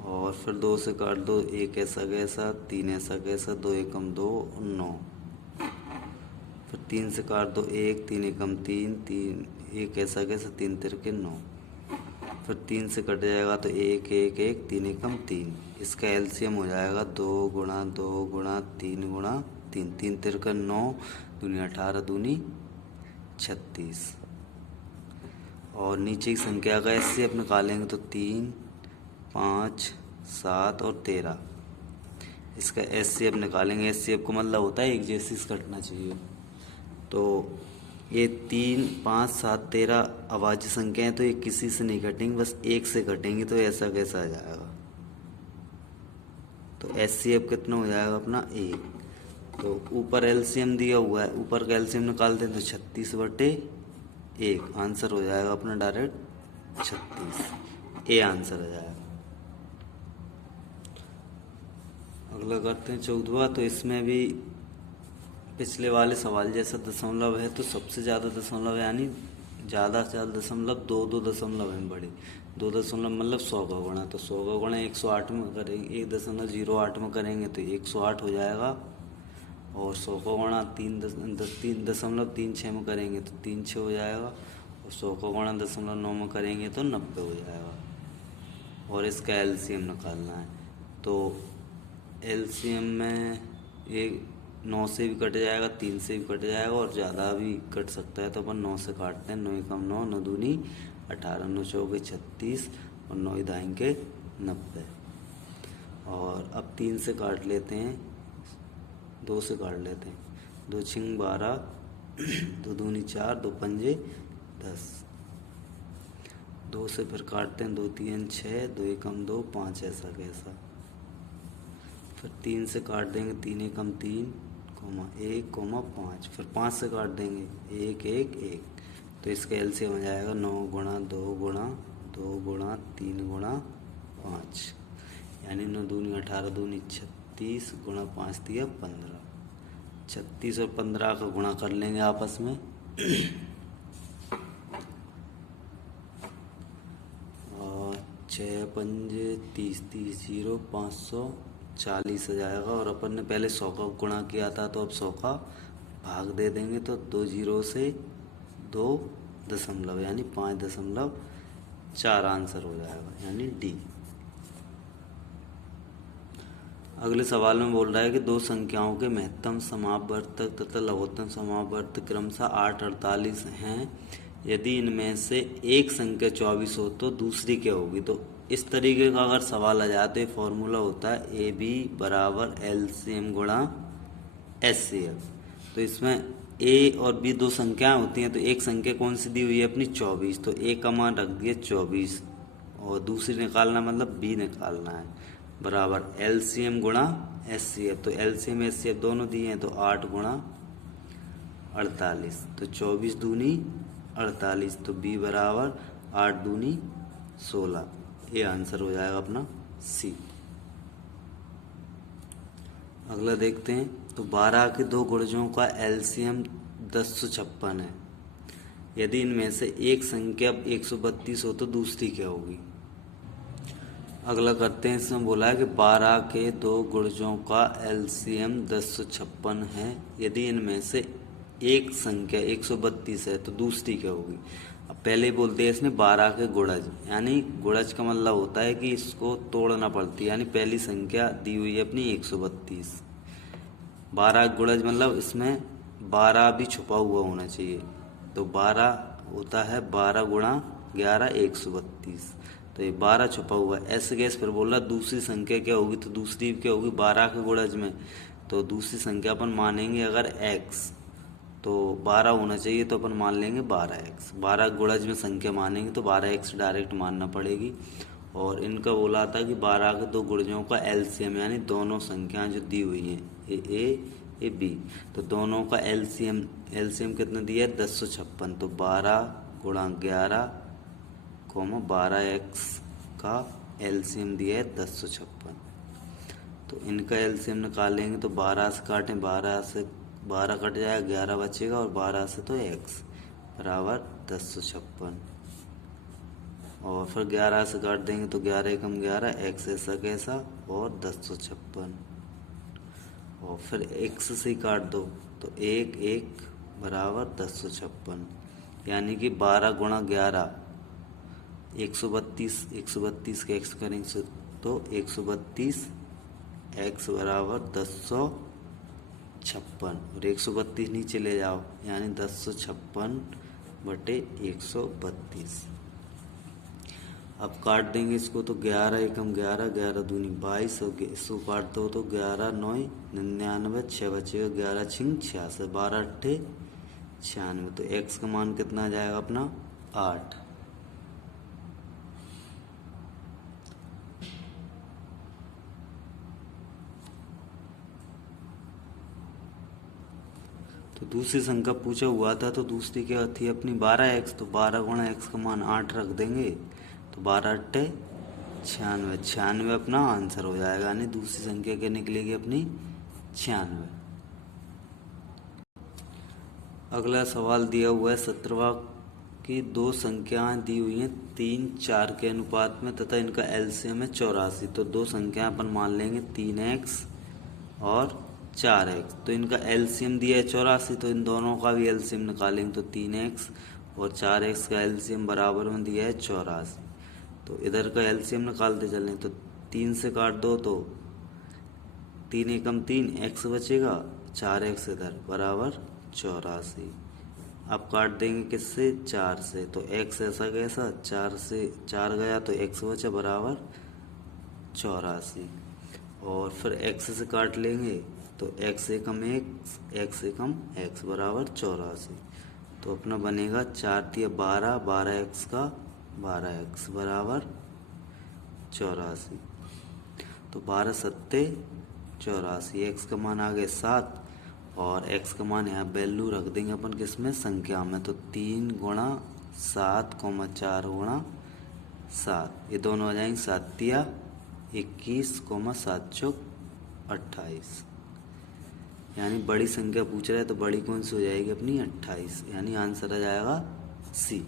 और फिर 2 से काट दो 1 ऐसा कैसा, 3 ऐसा कैसा, 2 एकम 2, 9। फिर 3 से काट दो 1, 3 एकम 3, 3 1 ऐसा कैसा, 3 तिरके 9। फिर 3 से कट जाएगा तो 1 1 1, 3 एकम 3। इसका एलसीएम हो जाएगा 2 गुणा 2 गुणा 3 गुणा 3, 3 तिरके 9, दूनी 18, दूनी 36। और नीचे की संख्या का एचसीएफ निकालेंगे तो 3, 5, 7 और 13। इसका एचसीएफ निकालेंगे। एचसीएफ को मतलब होता है एक जैसी कटना चाहिए। तो ये 3, 5, 7, 13 अभाज्य संख्या है तो ये किसी से नहीं कटेंगी, बस एक से कटेंगी। तो ऐसा कैसा आ जाएगा। तो एचसीएफ कितना हो जाएगा अपना 1। तो ऊपर एलसीएम दिया हुआ है, ऊपर का एलसीएम निकालते हैं तो 36/1 आंसर हो जाएगा अपना डायरेक्ट 36। ए आंसर हो जाएगा। अगला करते हैं 14वां। तो इसमें भी पिछले वाले सवाल जैसा दशमलव है तो सबसे ज़्यादा दशमलव यानी ज़्यादा से ज़्यादा दशमलव 2 दशमलव हैं बड़े। 2 दशमलव मतलब 100 का गुणा। तो 100 का गुणा 108 में करेंगे, 1.08 में करेंगे तो 108 हो जाएगा। और 100 का गुणा 3.36 में करेंगे तो 36 हो जाएगा। और 100 का गुणा 0.9 में करेंगे तो 90 हो जाएगा। और इसका एलसीएम निकालना है। तो एलसीएम में ये 9 से भी कट जाएगा, 3 से भी कट जाएगा और ज़्यादा भी कट सकता है। तो अपन 9 से काटते हैं। 9 एकम 9, 9 दूनी 18, 9 चौके 36 और 9 दाएंगे 90। और अब 3 से काट लेते हैं, 2 से काट लेते हैं। 2 छिंग 12, 2 दूनी 4, 2 पंजे 10। 2 से फिर काटते हैं, 2 3 6, 2 एकम 2, 5 ऐसा कैसा। फिर 3 से काट देंगे, 3 एकम 3, 1, 5। फिर 5 से काट देंगे, 1 1 1। तो इसका एलसीएम हो जाएगा 9 गुणा 2 गुणा 2 गुणा 3 गुणा 5 यानी 9 दूनी 18, दूनी 36 गुणा 5 दिया 15। 36 और 15 का गुणा कर लेंगे आपस में। और 6 पंजे 30, 30 0, 540 हो जाएगा। और अपन ने पहले 100 का गुणा किया था तो अब 100 का भाग दे देंगे तो 2 जीरो से 2 दशमलव यानी 5.4 आंसर हो जाएगा यानी डी। अगले सवाल में बोल रहा है कि दो संख्याओं के महत्तम समापवर्तक तथा लघुत्तम समापवर्तक क्रमशः 8, 48 हैं। यदि इनमें से एक संख्या 24 हो तो दूसरी क्या होगी। तो इस तरीके का अगर सवाल आ जाए तो ये फॉर्मूला होता है ए बी बराबर एलसीएम गुणा एचसीएफ। तो इसमें ए और बी दो संख्याएं होती हैं। तो एक संख्या कौन सी दी हुई है अपनी 24, तो ए का मान रख दिया 24 और दूसरी निकालना मतलब बी निकालना है बराबर एलसीएम गुणा एचसीएफ। तो एलसीएम एचसीएफ दोनों दिए हैं तो 8 गुणा 48 तो 24 दूनी 48 तो बी बराबर 8 दूनी 16। ये आंसर हो जाएगा अपना सी। अगला देखते हैं। तो 12 के दो गुणजों का एलसीएम 1056 है। यदि इनमें से एक संख्या 132 हो तो दूसरी क्या होगी। अगला करते हैं। इसमें बोला है कि 12 के दो गुणजों का एलसीएम 1056 है। यदि इनमें से एक संख्या 132 है तो दूसरी क्या होगी। अब पहले बोलते हैं इसने 12 के गुणज, यानी गुणज का मतलब होता है कि इसको तोड़ना पड़ती है। यानी पहली संख्या दी हुई है अपनी 132, 12 गुणज मतलब इसमें 12 भी छुपा हुआ होना चाहिए। तो 12 होता है 12 गुणा 11 132। तो ये 12 छुपा हुआ है। ऐसे गैस फिर बोल रहा दूसरी संख्या क्या होगी। तो दूसरी क्या होगी 12 के गुणज में। तो दूसरी संख्या अपन मानेंगे अगर x, तो 12 होना चाहिए, तो अपन मान लेंगे 12x। 12 गुणज में संख्या मानेंगे तो 12x डायरेक्ट मानना पड़ेगी। और इनका बोला था कि 12 के दो गुणजों का एलसीएम, यानी दोनों संख्याएं जो दी हुई हैं ए बी, तो दोनों का एलसीएम कितना दिया है 1056। तो 12 गुणा 11 12x का एलसीएम दिया है 1056। तो इनका एलसीएम निकालेंगे तो 12 से काटें, 12 से 12 कट जाएगा, 11 बचेगा, और 12 से तो x बराबर 1056। और फिर 11 से काट देंगे तो 11 एकम 11, x ऐसा कैसा और 1056। और फिर x से काट दो तो 1 1 बराबर 1056, यानी कि 12 गुणा 11 132, 132 के x करेंगे तो 132 x बराबर 1056, और 132 नीचे ले जाओ यानी 1056/132। अब काट देंगे इसको तो 11 एकम 11, 11 दूनी 22, और इसको काट दो तो 11 9 99, 6 बचेगा, 11 छिंग 66, 12 अट्ठे 96। तो x का मान कितना आ जाएगा अपना 8। तो दूसरी संख्या पूछा हुआ था, तो दूसरी क्या थी अपनी 12x, तो 12 गुणा x का मान 8 रख देंगे तो 12 अट्ठे 96, 96 अपना आंसर हो जाएगा, यानी दूसरी संख्या क्या निकलेगी अपनी 96। अगला सवाल दिया हुआ है 17वां की दो संख्याएं दी हुई हैं 3 4 के अनुपात में तथा इनका एलसीएम है 84। तो दो संख्याएं अपन मान लेंगे 3x और 4x। तो इनका एलसीएम दिया है 84, तो इन दोनों का भी एलसीएम निकालेंगे तो 3x और 4x का एलसीएम बराबर में दिया है 84। तो इधर का एलसीएम निकालते चलें तो 3 से काट दो तो 3 एकम 3, x बचेगा, 4x इधर बराबर 84। अब काट देंगे किससे 4 से, तो x ऐसा कैसा, 4 से 4 गया तो x बचा बराबर 84। और फिर x से काट लेंगे तो x एकम x बराबर 84। तो अपना बनेगा 4 तिया 12, 12x का 12x बराबर 84। तो 12 सत्ते 84, x का मान आ गया 7, और x का मान यहाँ वैल्यू रख देंगे अपन किसमें संख्या में, तो 3 गुणा 7 4 गुणा 7, ये दोनों आ जाएंगे 7 तिया 21 7 चौक 28, यानी बड़ी संख्या पूछ रहा है तो बड़ी कौन सी हो जाएगी अपनी 28, यानी आंसर आ जाएगा सी।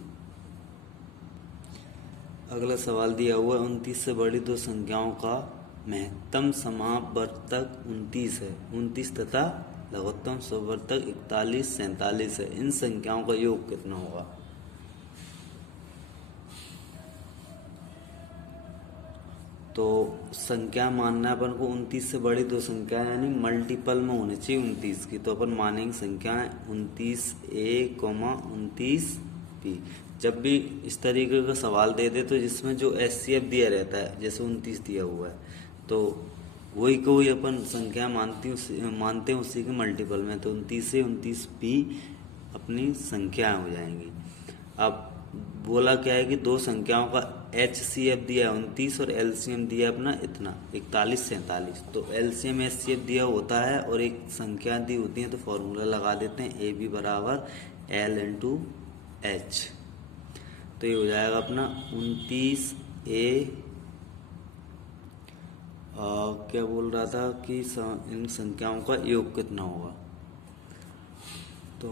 अगला सवाल दिया हुआ है 29 से बड़ी दो संख्याओं का महत्तम समावर्तक 29 है, 29 तथा लघुत्तम समावर्तक 41 47 है, इन संख्याओं का योग कितना होगा। तो संख्या मानना है अपन को 29 से बड़ी दो संख्या यानी मल्टीपल में होनी चाहिए 29 की, तो अपन मानेंगे संख्याएं 29A 29B। जब भी इस तरीके का सवाल दे दे तो जिसमें जो एचसीएफ दिया रहता है, जैसे 29 दिया हुआ है तो वही कोई अपन संख्या मानते हैं उसी के मल्टीपल में, तो 29 से 29B अपनी संख्याएं हो जाएंगी। अब बोला क्या है कि दो संख्याओं का एचसीएफ दिया है 29 और एलसीएम दिया अपना इतना 41 47। तो एलसीएम एचसीएफ दिया होता है और एक संख्या दी होती है तो फॉर्मूला लगा देते हैं ए बी बराबर एल इंटू एच। तो ये हो जाएगा अपना 29A क्या बोल रहा था कि इन संख्याओं का योग कितना होगा। तो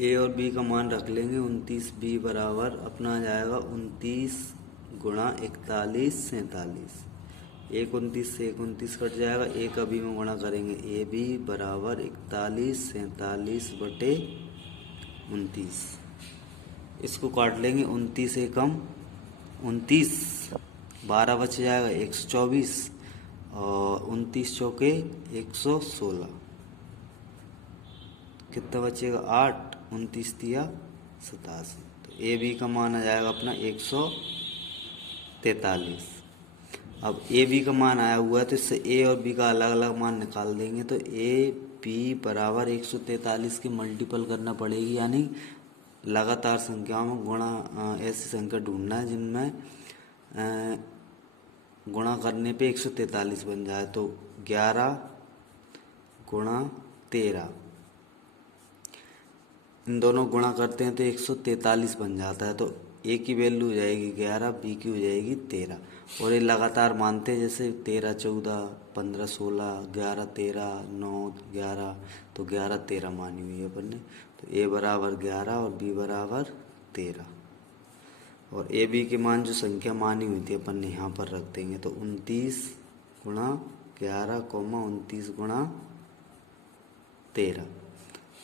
ए और बी का मान रख लेंगे 29B बराबर अपना आ जाएगा 29 गुणा 41 47। 29 से 29 कट जाएगा, एक अभी में गुणा करेंगे ए बी बराबर 41 47 बटे 29। इसको काट लेंगे 29 एकम 29, 12 बच जाएगा 124 और 29 चौके 116, कितना बचेगा 8, 29 तिया 87। तो ए बी का मान आ जाएगा अपना 143। अब ए बी का मान आया हुआ है तो इससे ए और बी का अलग अलग मान निकाल देंगे। तो ए बी बराबर 143 की मल्टीपल करना पड़ेगी, यानी लगातार संख्याओं में गुणा, ऐसी संख्या ढूंढना है जिनमें गुणा करने पे 143 बन जाए। तो 11 गुणा 13, इन दोनों गुणा करते हैं तो 143 बन जाता है। तो ए की वैल्यू हो जाएगी 11, बी की हो जाएगी 13, और ये लगातार मानते हैं, जैसे 13 14 15 16 11 13 9 11, तो 11 13 मानी हुई है अपन ने। तो ए बराबर 11 और बी बराबर 13, और ए बी के मान जो संख्या मानी हुई थी अपन ने यहाँ पर रख देंगे। तो 29 गुणा 11 29 गुणा 13,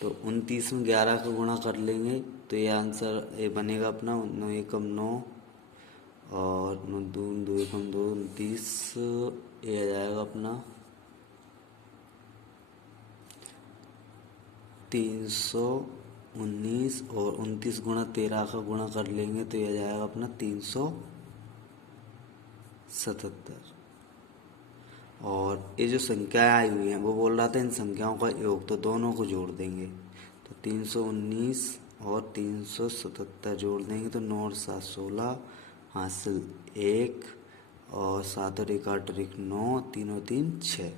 तो 29 में 11 का गुणा कर लेंगे तो ये आंसर ये बनेगा अपना 9 एकम 9 और 9 2 2 एकम 2 29, ये आ जाएगा अपना 319, और 29 गुणा 13 का गुणा कर लेंगे तो ये आ जाएगा अपना 377। और ये जो संख्याएं आई हुई हैं वो बोल रहा था इन संख्याओं का योग, तो दोनों को जोड़ देंगे। तो 319 और 377 जोड़ देंगे तो 9 और 7 16, हासिल 1, और 7 और 1 8 और 1 9, 3 और 3 6,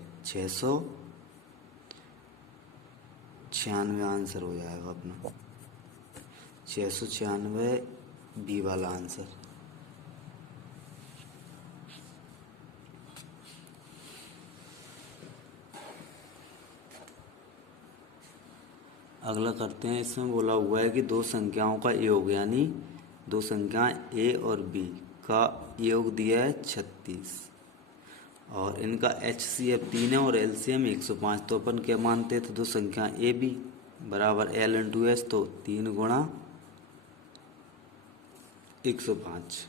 696 आंसर हो जाएगा अपना, 696 बी वाला आंसर। अगला करते हैं। इसमें बोला हुआ है कि दो संख्याओं का योग, यानी दो संख्याएं ए और बी का योग दिया है 36, और इनका HCF 3 है और LCM 105। तो अपन क्या मानते थे, दो संख्या ए बी बराबर L इंटू एच, तो 3 गुणा 105।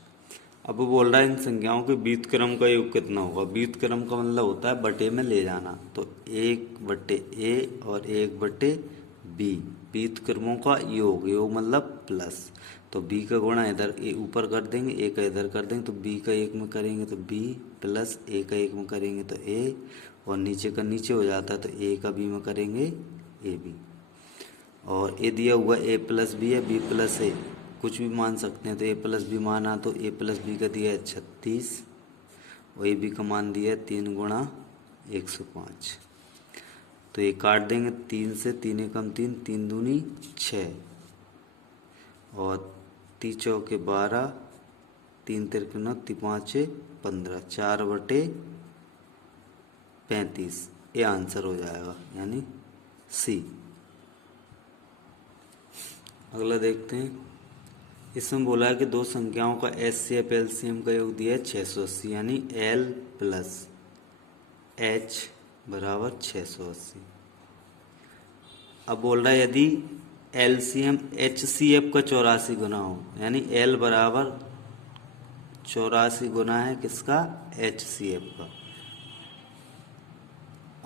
अब वो बोल रहा है इन संख्याओं के बीत क्रम का योग कितना होगा। बीत क्रम का मतलब होता है बटे में ले जाना, तो 1/a और 1/b, बीत क्रमों का योग, योग मतलब प्लस। तो b का गुणा इधर ए ऊपर कर देंगे, a का इधर कर देंगे, तो b का 1 में करेंगे तो b प्लस a का 1 में करेंगे तो a, और नीचे का नीचे हो जाता है तो a का b में करेंगे ab। और a दिया हुआ a प्लस b है, b प्लस a कुछ भी मान सकते हैं, तो a प्लस b माना तो a प्लस b का दिया है 36, और ab का मान दिया है 3 गुणा 105। तो ये काट देंगे 3 से, 3 एकम 3, 3 दूनी 6, और 3 चौके 12, 3 तिरके 9, 3 पाँचे 15, 4/35, ये आंसर हो जाएगा, यानी सी। अगला देखते हैं। इसमें बोला है कि दो संख्याओं का HCF LCM का योग दिया है 680, यानी L प्लस H बराबर 680। अब बोल रहा है यदि LCM HCF का 84 गुना हो, यानी L बराबर 84 गुना है किसका, HCF का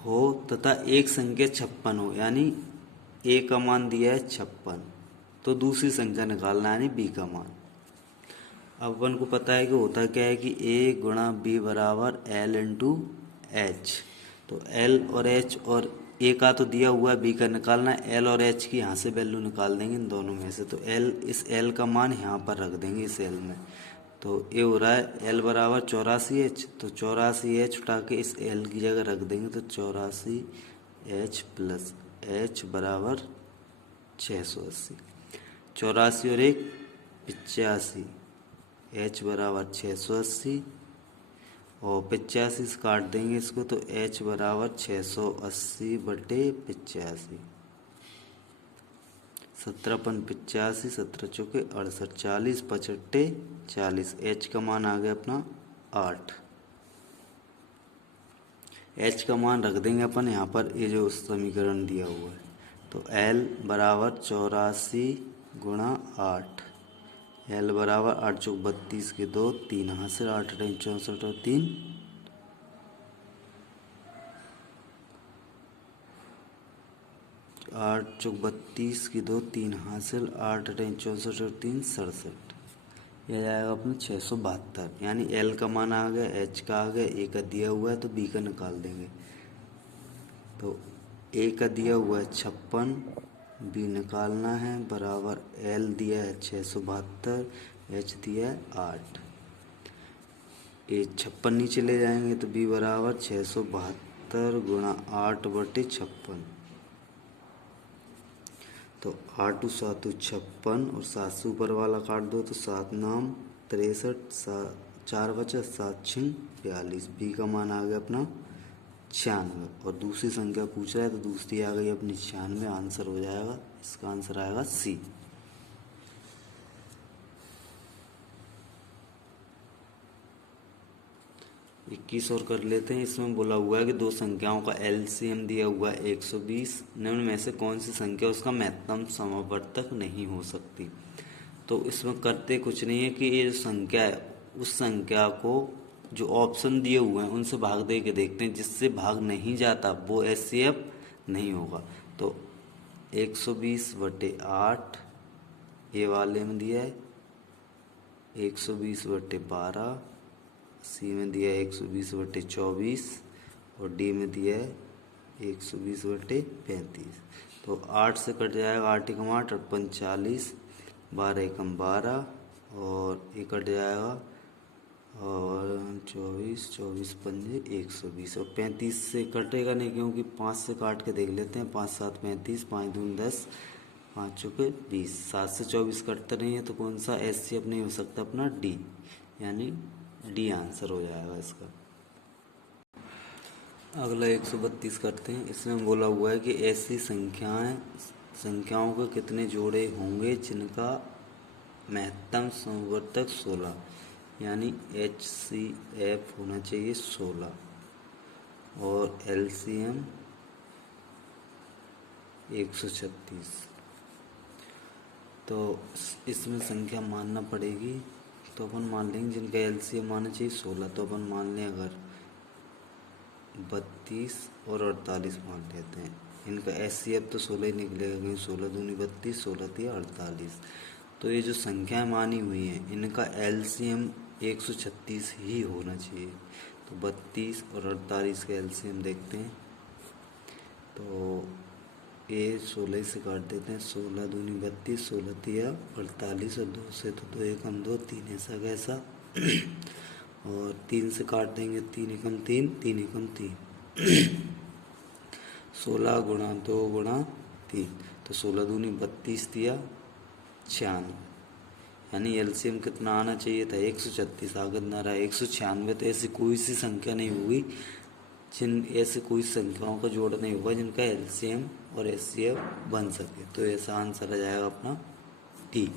हो, तथा एक संख्या 56 हो, यानी A का मान दिया है 56, तो दूसरी संख्या निकालना है, यानी B का मान। अब अपन को पता है कि होता क्या है कि A गुणा B बराबर L इंटू एच। तो L और H, और A का तो दिया हुआ है, B का निकालना है। L और H की यहाँ से वैल्यू निकाल देंगे इन दोनों में से। तो L, इस L का मान यहाँ पर रख देंगे इस L में। तो ये हो रहा है L बराबर 84H, तो 84H उठा के इस L की जगह रख देंगे, तो 84H प्लस H बराबर 680। 84 और 1 85, H बराबर 680, और 85 से काट देंगे इसको, तो H बराबर 680/85, 17×85, 17 चौके 68, 40 पचट्टे 40। H का मान आ गया अपना 8। H का मान रख देंगे अपन यहाँ पर, ये जो समीकरण दिया हुआ है। तो L बराबर 84 गुणा 8, L बराबर 8 चौक 32 के 2, 3 हासिल, 8 8 64 और 3 8 चौक 32 की 2, 3 हासिल, 8 8 64 और 3 67, यह जाएगा अपना 672, यानी एल का मान आ गया, एच का आ गया, ए का दिया हुआ है तो बी का निकाल देंगे। तो ए का दिया हुआ है 56, बी निकालना है, बराबर एल दिया है 672, एच दिया है 8। ए 56 नीचे ले जाएंगे तो बी बराबर 672 गुणा 8/56। तो 8 7 56 और 7 से ऊपर वाला काट दो तो 7 नाम 63, 4 बचा, 7 6 42। बी का मान आ गया अपना 96 और दूसरी संख्या पूछ रहा है तो दूसरी आ गई अपनी 96। आंसर हो जाएगा, इसका आंसर आएगा सी। 21 और कर लेते हैं। इसमें बोला हुआ है कि दो संख्याओं का एलसीएम दिया हुआ है 120, निम्न में से कौन सी संख्या उसका महत्तम समावर्तक नहीं हो सकती। तो इसमें करते कुछ नहीं है कि ये जो संख्या है उस संख्या को जो ऑप्शन दिए हुए हैं उनसे भाग दे के देखते हैं, जिससे भाग नहीं जाता वो एचसीएफ नहीं होगा। तो 120/8 ये वाले में दिया है 120/12, सी में दिया है 120/24 और डी में दिया है 120/35। तो 8 से कट जाएगा, 8 एकम 8 और 45, 12 एकम 12 और ये कट जाएगा और 24, 24 पंजे 120 और 35 से कटेगा नहीं क्योंकि 5 से काट के देख लेते हैं। 5 7 35, 5 दूनी 10, 5 चौके 20, 7 से 24 कटता नहीं है तो कौन सा एचसीएफ नहीं हो सकता अपना डी, यानी डी आंसर हो जाएगा इसका। अगला 132 करते हैं। इसमें बोला हुआ है कि ऐसी संख्याओं के कितने जोड़े होंगे जिनका महत्तम समवर्तक 16, यानी HCF होना चाहिए 16 और LCM 136। तो इसमें संख्या मानना पड़ेगी, तो अपन मान लेंगे जिनका एलसीएम मानना चाहिए 16। तो अपन मान लें अगर 32 और 48 मान लेते हैं, इनका एचसीएफ तो 16 ही निकलेगा क्योंकि 16 दूनी 32, 16 तिया 48। तो ये जो संख्या मानी हुई है इनका एलसीएम 136 ही होना चाहिए। तो 32 और 48 का एलसीएम देखते हैं। तो ये 16 से काट देते हैं, 16 दूनी 32, 16 तिया 48 और 2 से तो 2 एकम 2, 3 ऐसा कैसा और 3 से काट देंगे, 3 एकम 3, 3 एकम 3 16 गुणा 2 गुणा 3 तो 16 दूनी 32 तिया 96, यानी एलसीएम कितना आना चाहिए था 136, आगे ना रहा 196। तो ऐसी कोई सी संख्या नहीं होगी ऐसे कोई संख्याओं का जोड़ नहीं होगा जिनका एलसीएम और एचसीएफ बन सके। तो ऐसा आंसर आ जाएगा अपना टी।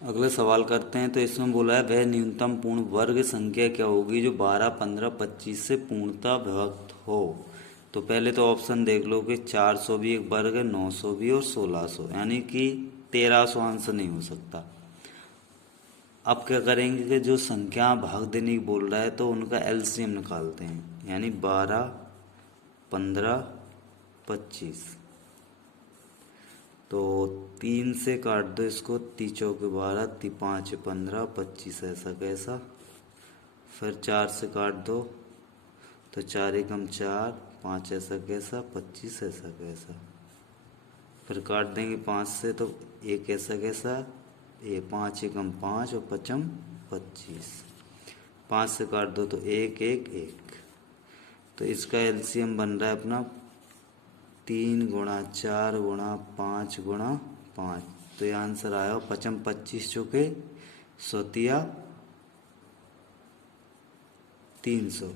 अगले सवाल करते हैं। तो इसमें बोला है वह न्यूनतम पूर्ण वर्ग संख्या क्या होगी जो 12, 15, 25 से पूर्णतः विभक्त हो। तो पहले तो ऑप्शन देख लो कि 400 भी एक वर्ग है, 900 भी और 1600, यानी कि 1300 आंसर नहीं हो सकता। अब क्या करेंगे कि जो संख्या भाग देने की बोल रहा है तो उनका एलसीएम निकालते हैं, यानी 12, 15, 25। तो 3 से काट दो इसको, 3 चौके 12, 5 15, 25 ऐसा कैसा। फिर 4 से काट दो तो 4 एकम 4, 5 ऐसा कैसा, 25 ऐसा कैसा। फिर काट देंगे 5 से तो 1 ऐसा कैसा, ये 5 एकम 5 और 5 25। 5 से काट दो तो 1 1 1। तो इसका एलसीएम बन रहा है अपना 3 गुणा 4 गुणा 5 गुणा 5। तो ये आंसर आया 5 25 चौके 100 तिया 300।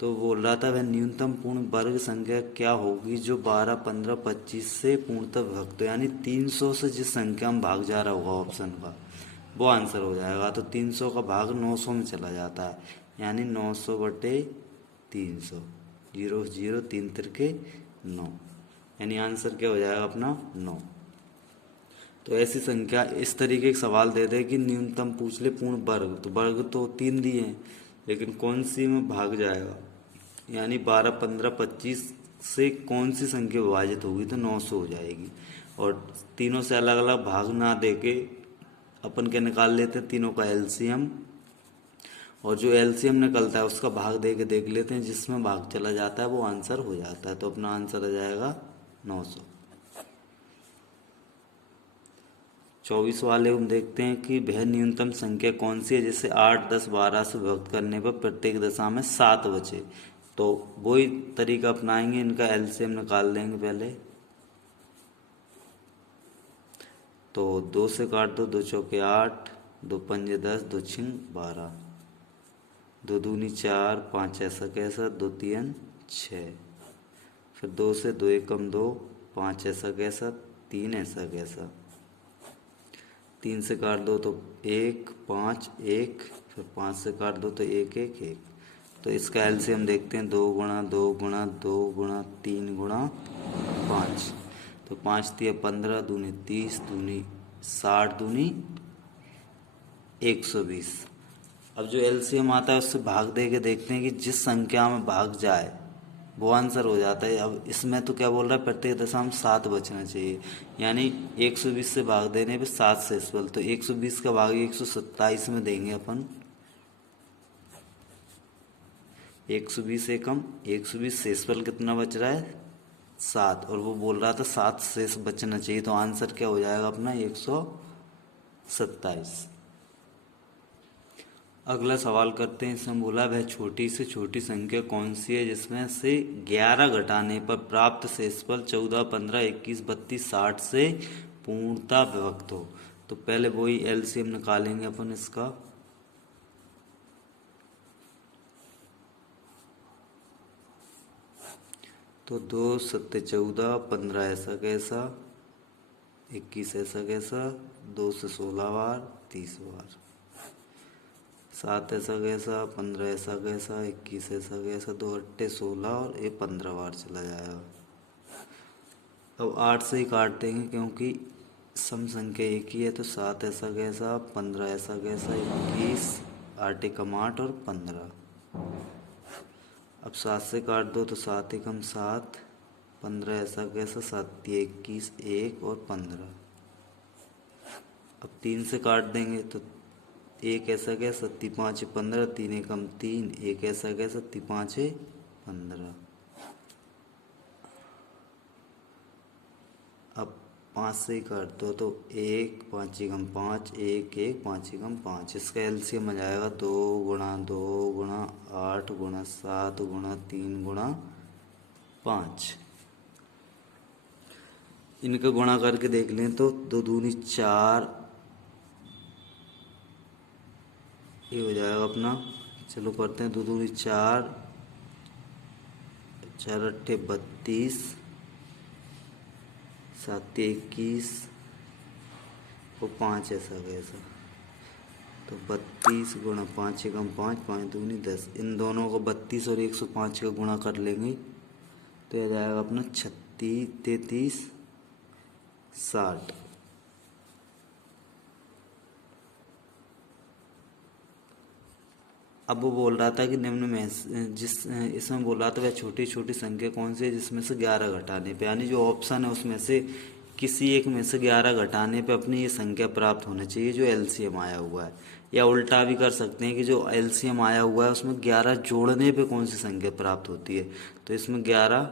तो बोल रहा था वह न्यूनतम पूर्ण वर्ग संख्या क्या होगी जो 12, 15, 25 से पूर्णतः विभक्त, यानी 300 से जिस संख्या में भाग जा रहा होगा ऑप्शन का वो आंसर हो जाएगा। तो 300 का भाग 900 में चला जाता है, यानी 900/300, 0 0 3 तिरके 9, यानी आंसर क्या हो जाएगा अपना 9। तो ऐसी संख्या इस तरीके के सवाल दे दे कि न्यूनतम पूछ ले पूर्ण वर्ग, तो वर्ग तो 3 दिए हैं लेकिन कौन सी में भाग जाएगा, यानी 12, 15, 25 से कौन सी संख्या विभाजित होगी तो 900 हो जाएगी। और तीनों से अलग अलग भाग ना दे के अपन क्या निकाल लेते हैं, तीनों का एलसीएम, और जो एलसीएम निकलता है उसका भाग दे के देख लेते हैं, जिसमें भाग चला जाता है वो आंसर हो जाता है। तो अपना आंसर आ जाएगा 900। 24 वाले हम देखते हैं कि वह न्यूनतम संख्या कौन सी है जिसे 8, 10, 12 से विभक्त करने पर प्रत्येक दशा में 7 बचे। तो वही तरीका अपनाएंगे, इनका एलसीएम निकाल लेंगे पहले। तो 2 से काट दो, 2 चौके 8, 2 पंजे 10, 2 छिंग 12, 2 दूनी 4, 5 ऐसा कैसा, 2 तीन 6, फिर 2 से 2 एकम 2, 5 ऐसा कैसा, 3 ऐसा कैसा, 3 से काट दो तो 1, 5, 1, फिर 5 से काट दो तो 1, 1, 1। तो इसका एलसीएम देखते हैं, 2 गुणा 2 गुणा 2 गुणा 3 गुणा 5। तो 5 तिया 15, दूनी 30, दूनी 60, दूनी 120। अब जो एलसीएम आता है उससे भाग दे के देखते हैं कि जिस संख्या में भाग जाए वो आंसर हो जाता है। अब इसमें तो क्या बोल रहा है, प्रत्येक दशा में 7 बचना चाहिए, यानी 120 से भाग देने पे 7 शेषफल। तो 120 का भाग 127 में देंगे अपन। 120 एकम 120, शेषफल कितना बच रहा है 7, और वो बोल रहा था 7 शेष बचना चाहिए। तो आंसर क्या हो जाएगा अपना 127। अगला सवाल करते हैं। इसमें बोला वह छोटी से छोटी संख्या कौन सी है जिसमें से 11 घटाने पर प्राप्त शेषफल 14, 15, 21, 32, 60 से पूर्णतः विभक्त हो। तो पहले वही एलसीएम निकालेंगे अपन इसका। तो 2 सत्ते 14, 15 ऐसा कैसा, 21 ऐसा कैसा, 2 से 16 बार, 30 बार, 7 ऐसा कैसा, 15 ऐसा कैसा, 21 ऐसा कैसा, 2 अट्ठे 16, और ये 15 बार चला जाएगा। अब 8 से ही काट देंगे क्योंकि सम संख्या एक ही है। तो 7 ऐसा कैसा, 15 ऐसा कैसा, 21, 8 एकम 8 और 15। अब 7 से काट दो तो 7 एकम 7, 15 ऐसा कैसा, 7 तिया 21, 1 और 15। अब 3 से काट देंगे तो 1 ऐसा क्या, 7 5 15, 3 एकम 3, 1 ऐसा क्या, 7 5 15। अब 5 से ही काट दो तो 1 5 एकम 5, 1 1 5 एकम 5। इसका एलसीएम आ जाएगा 2 गुणा 2 गुणा 8 गुणा 7 गुणा 3 गुणा 5। इनका गुणा करके देख लें तो 2 दूनी 4, ये हो जाएगा अपना। चलो करते हैं, 2 दूनी 4, 4 अट्ठे 32, 7 21 और 5 ऐसा कैसा। तो 32 गुणा 5 एकम 5, 5 दूनी 10। इन दोनों को 32 और 105 का गुणा कर लेंगे तो यह जाएगा अपना 36, 33, 60। अब वो बोल रहा था कि निम्न में जिस इसमें बोल रहा था वह छोटी छोटी संख्या कौन सी है जिसमें से 11 घटाने पे, यानी जो ऑप्शन है उसमें से किसी एक में से 11 घटाने पे अपनी ये संख्या प्राप्त होनी चाहिए जो एलसीएम आया हुआ है। या उल्टा भी कर सकते हैं कि जो एलसीएम आया हुआ है उसमें 11 जोड़ने पे कौन सी संख्या प्राप्त होती है। तो इसमें 11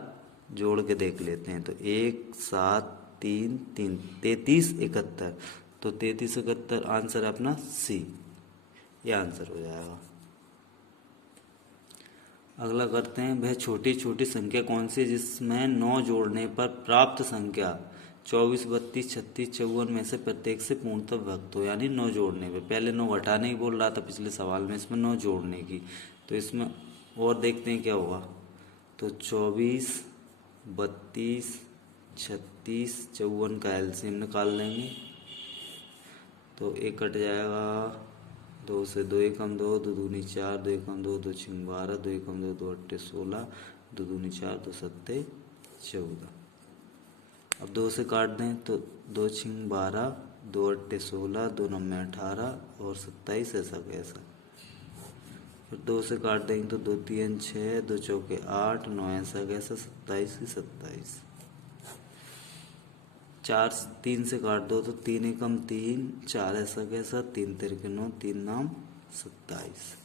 जोड़ के देख लेते हैं। तो 1 7 3 3 33 71। तो 33 71 आंसर है अपना सी, ये आंसर हो जाएगा। अगला करते हैं, वह छोटी छोटी संख्या कौन सी है जिसमें 9 जोड़ने पर प्राप्त संख्या 24, 32, 36, 54 में से प्रत्येक से पूर्णतः विभक्त हो, यानी 9 जोड़ने पे। पहले 9 घटाने की बोल रहा था पिछले सवाल में, इसमें 9 जोड़ने की। तो इसमें और देखते हैं क्या होगा। तो 24, 32, 36, 54 का एलसीएम निकाल लेंगे। तो एक कट जाएगा, 2 से 2 एकम 2, 2 दूनी 4, 2 एकम 2, 2 छिंग 12, 2 एकम 2, 2 अट्ठे 16, 2 दूनी 4, 2 सत्ते 14। अब 2 से काट दें तो 2 छिंग 12, 2 अट्ठे 16, 2 नम्मे 18 और 27 ऐसा कैसा। फिर 2 से काट देंगे तो 2 तीन 6, 2 चौके 8, 9 ऐसा कैसा, 27 की 27। 4 3 से काट दो तो 3 एकम 3, 4 ऐसा कैसा, 3 तिरके 9, 3 नाम 27।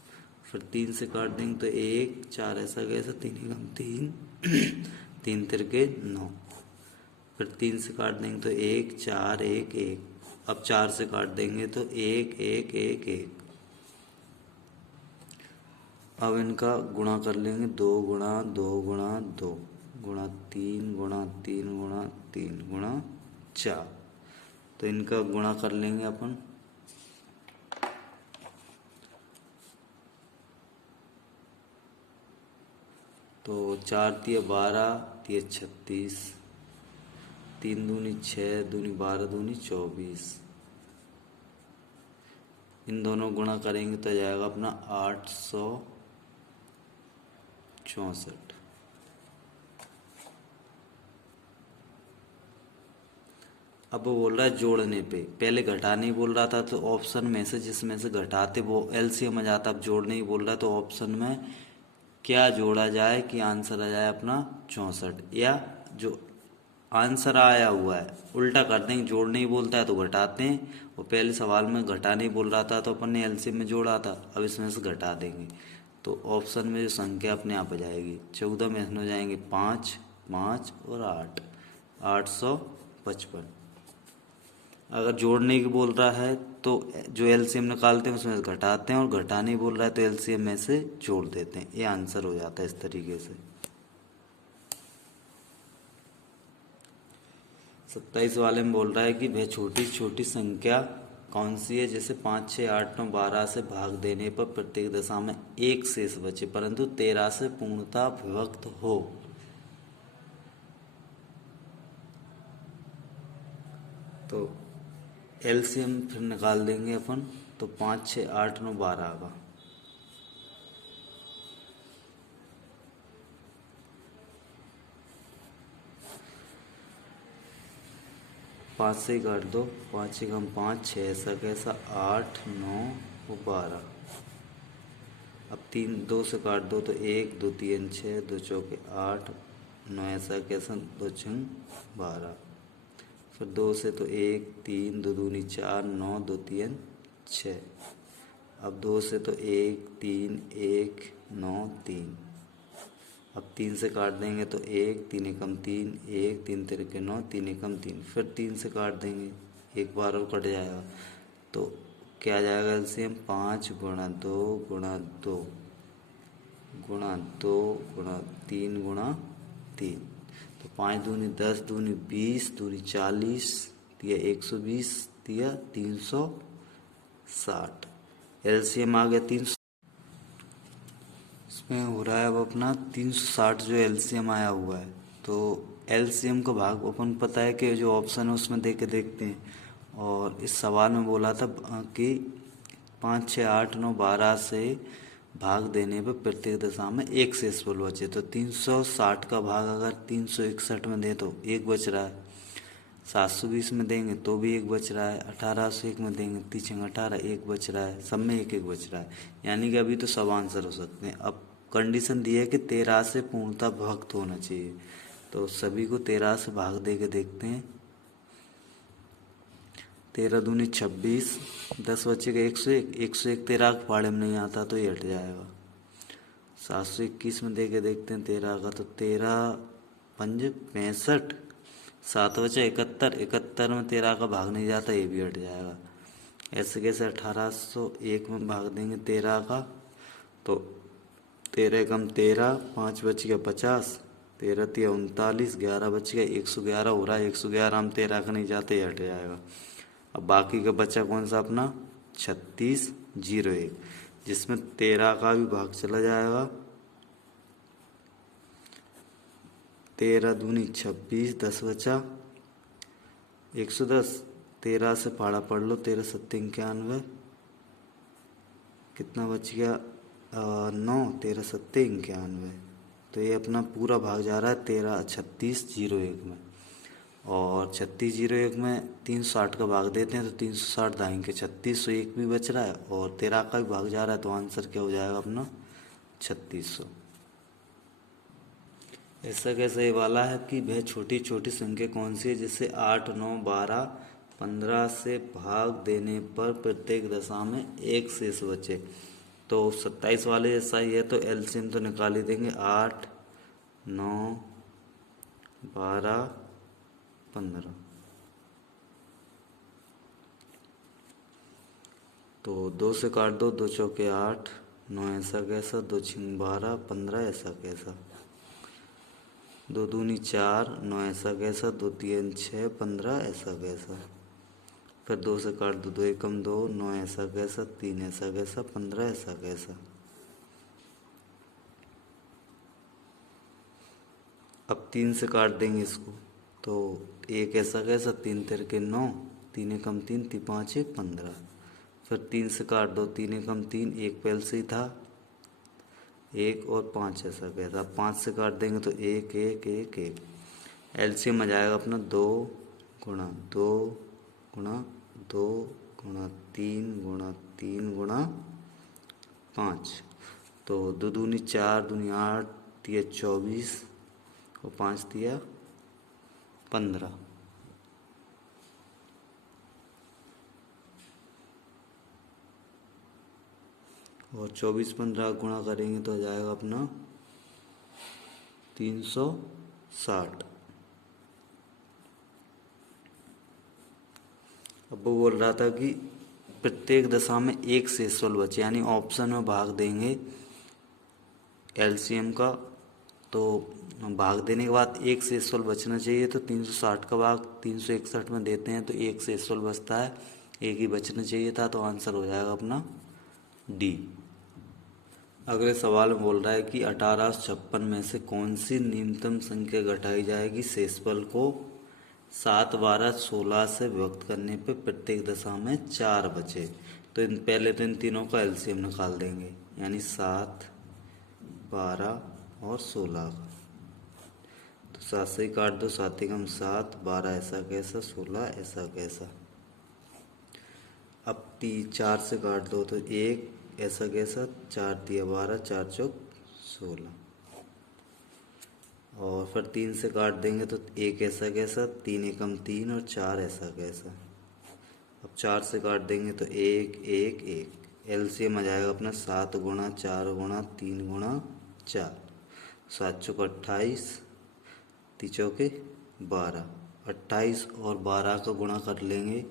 फिर 3 से काट देंगे तो 1, 4 ऐसा कैसा, 3 एकम 3, 3 तिरके 9। फिर 3 से काट देंगे तो 1, 4, 1, 1। अब 4 से काट देंगे तो 1, 1, 1, 1। अब इनका गुणा कर लेंगे, 2 गुणा 2 गुणा 2 गुणा 3 गुणा 3 गुणा 3 गुणा 4। तो इनका गुणा कर लेंगे अपन। तो 4 तिया 12, तिया 36, 3 दूनी 6, दूनी 12, दूनी 24। इन दोनों गुणा करेंगे तो जाएगा अपना 864। अब वो बोल रहा है जोड़ने पे, पहले घटाने ही बोल रहा था तो ऑप्शन में से जिसमें से घटाते वो एलसीएम आ जाता। अब जोड़ने ही बोल रहा है तो ऑप्शन में क्या जोड़ा जाए कि आंसर आ जाए अपना 64, या जो आंसर आया हुआ है उल्टा कर देंगे। जोड़ने ही बोलता है तो घटाते हैं, और पहले सवाल में घटाने ही बोल रहा था तो अपन ने एलसीएम में जोड़ा था, अब इसमें से घटा देंगे तो ऑप्शन में जो संख्या अपने आप आ जाएगी। 14 में इसमें हो जाएंगे 5, 5 और 8, 855। अगर जोड़ने की बोल रहा है तो जो एलसीएम निकालते हैं उसमें से घटाते हैं, और घटाने बोल रहा है तो एलसीएम में से जोड़ देते हैं। ये आंसर हो जाता है इस तरीके से। 27 वाले में बोल रहा है कि वह छोटी छोटी संख्या कौन सी है जैसे 5, 6, 8, 9, 12 से भाग देने पर प्रत्येक दशा में एक शेष बचे परंतु 13 से पूर्णतः विभक्त हो। तो एलसीएम फिर निकाल देंगे अपन। तो 5, 6, 8, 9, 12 का 5 से ही काट दो, 5 एकम 5, 6 ऐसा कैसा, 8, 9 और 12। अब 3 2 से काट दो तो 1, 2, 3, 6, 2 चौके 8, 9 ऐसा कैसा, 2 छंग 12। फिर 2 से तो 1, 3, 2 दूनी 4, 9, 2 3 6। अब 2 से तो 1, 3, 1, 9, 3। अब 3 से काट देंगे तो 1, 3 एकम 3, 1, 3 तिरके 9, 3 एकम 3। फिर 3 से काट देंगे, एक बार और कट जाएगा तो क्या आ जाएगा एलसीएम, 5 गुणा 2 गुणा 2 गुणा 2 गुणा 3 गुणा 3। तो 5 दूनी 10, दूनी 20, दूनी 40, तिया 120, तिया 360। एलसीएम आ गया 300। इसमें हो रहा है अब अपना 360 जो एलसीएम आया हुआ है। तो एलसीएम का भाग अपन पता है कि जो ऑप्शन है उसमें दे के देखते हैं। और इस सवाल में बोला था कि 5, 6, 8, 9, 12 से भाग देने पर प्रत्येक दशा में एक शेषफल बचे। तो 360 का भाग अगर 361 में दे तो एक बच रहा है, 720 में देंगे तो भी एक बच रहा है, 1801 में देंगे 3 18 एक बच रहा है, सब में एक एक बच रहा है। यानी कि अभी तो सब आंसर हो सकते हैं। अब कंडीशन दी है कि 13 से पूर्णतः विभक्त होना चाहिए, तो सभी को 13 से भाग दे के देखते हैं। 13 दूनी 26, 10 बचेगा 101, 101 13 के फाड़े में नहीं आता तो ये हट जाएगा। 721 में दे के देखते हैं 13 का, तो 13 पंज 65, 7 बचे 71, 71 में 13 का भाग नहीं जाता, ये भी हट जाएगा। ऐसे कैसे 1801 में भाग देंगे 13 का, तो 13 एकम 13, 5 बच गया 50, 13 तिया 39, 11 बच गया 111 हो रहा है। 111 में 13 का नहीं जाते, ये हट जाएगा। अब बाकी का बचा कौन सा अपना 3601, जिसमें 13 का भी भाग चला जाएगा। 13 दूनी 26, 10 बचा 110, 13 से फाड़ा पढ़ लो, 13 सत्ते 91, कितना बच गया 9, 13 सत्ते 91। तो ये अपना पूरा भाग जा रहा है 3601 में। और 3601 में 360 का भाग देते हैं तो 360 दाएंगे 3601 भी बच रहा है, और 13 का भी भाग जा रहा है, तो आंसर क्या हो जाएगा अपना 3600। ऐसा कैसे ये वाला है कि वह छोटी छोटी संख्या कौन सी है जिसे 8, 9, 12, 15 से भाग देने पर प्रत्येक दशा में एक शेष बचे। तो 27 वाले जैसा ही है, तो एलसीएम तो निकाल ही देंगे। 8, 9, 12, 15। तो 2 से काट दो, 2 चौके 8, 9 ऐसा कैसा, 2 छिंग 12, 15 ऐसा कैसा, 2 दूनी 4, 9 ऐसा कैसा, 2 तीन 6, 15 ऐसा कैसा। फिर 2 से काट दो, 2 एकम 2, 9 ऐसा कैसा, 3 ऐसा कैसा, 15 ऐसा कैसा। अब 3 से काट देंगे इसको, तो 1 ऐसा कैसा, 3 तिरके 9, 3 एकम 3, 3 5 15। फिर 3 से काट दो, 3 एकम 3, 1 पहले से ही था, 1 और 5 ऐसा कैसा। 5 से काट देंगे तो 1 1 1 1। एलसीएम आ जाएगा अपना 2 गुणा 2 गुणा 2 गुणा 3 गुणा 3 गुणा 5। तो 2 दूनी 4, दूनी 8, तिया 24 और 5 तिया 15। और 24 15 गुणा करेंगे तो आ जाएगा अपना 360। अब वो बोल रहा था कि प्रत्येक दशा में एक शेषफल बचे, यानी ऑप्शन में भाग देंगे एलसीएम का, तो भाग देने के बाद एक शेषफल बचना चाहिए। तो 360 का भाग 361 में देते हैं तो एक शेषफल बचता है, एक ही बचना चाहिए था, तो आंसर हो जाएगा अपना डी। अगले सवाल में बोल रहा है कि 1856 में से कौन सी न्यूनतम संख्या घटाई जाएगी शेषफल को 7, 12, 16 से विभक्त करने पे प्रत्येक दशा में 4 बचे। तो पहले तो इन तीनों का एलसीएम निकाल देंगे, यानी 7, 12 और 16 का। तो 7 से ही काट दो, 7 एकम 7, 12 ऐसा कैसा, 16 ऐसा कैसा। अब 4 से काट दो तो 1 ऐसा कैसा, 4 तिया 12, 4 चौक 16। और फिर 3 से काट देंगे तो 1 ऐसा कैसा, 3 एकम 3 और 4 ऐसा कैसा। अब 4 से काट देंगे तो 1 1 1। एलसीएम आ जाएगा अपना 7 गुणा 4 गुणा 3 गुणा 4, 7 चौक 28, 3 चौके 12। 28 और 12 का गुणा कर लेंगे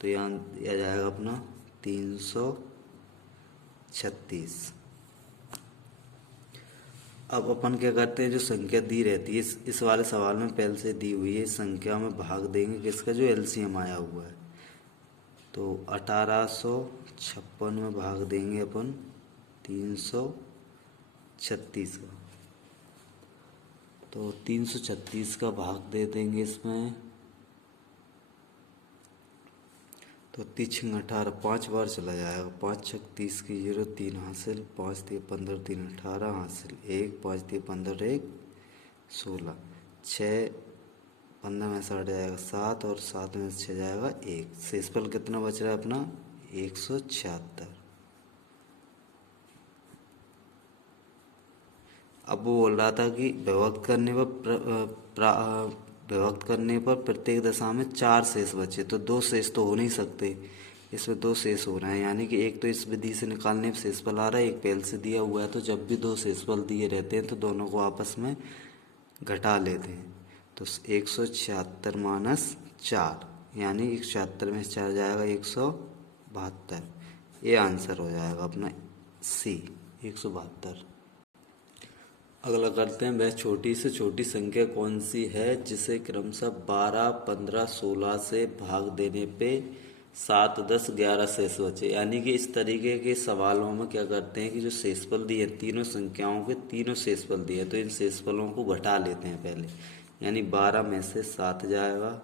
तो यहाँ आ जाएगा अपना 336। अब अपन क्या करते हैं, जो संख्या दी रहती है इस वाले सवाल में पहले से दी हुई है, संख्या में भाग देंगे किसका, जो एलसीएम आया हुआ है। तो 1856 में भाग देंगे अपन 336 का। तो 336 का भाग दे देंगे इसमें, तो 3 18, 5 बार चला जाएगा। 5 6 30 की 0, 3 हासिल, 5 3 15, 3 18 हासिल, 1 5 3 15, 1 16, 6 15 में से हट जाएगा 7 और 7 में से 6 जाएगा 1। शेषफल कितना बच रहा है अपना 176। अब वो बोल रहा था कि विभक्त करने पर प्रत्येक दशा में 4 शेष बचे। तो 2 शेष तो हो नहीं सकते, इसमें 2 शेष हो रहे हैं, यानी कि एक तो इस विधि से निकालने पर शेषफल आ रहा है, एक पहले से दिया हुआ है। तो जब भी 2 शेषफल दिए रहते हैं तो दोनों को आपस में घटा लेते हैं। तो 176 माइनस 4, यानी 176 में से 4 जाएगा 172। ये आंसर हो जाएगा अपना सी 172। अगला करते हैं, वह छोटी से छोटी संख्या कौन सी है जिसे क्रमशः 12, 15, 16 से भाग देने पे 7, 10, 11 शेष बचे। यानी कि इस तरीके के सवालों में क्या करते हैं कि जो शेषफल दिए, तीनों संख्याओं के तीनों शेषफल दिए, तो इन शेषफलों को घटा लेते हैं पहले। यानी 12 में से 7 जाएगा,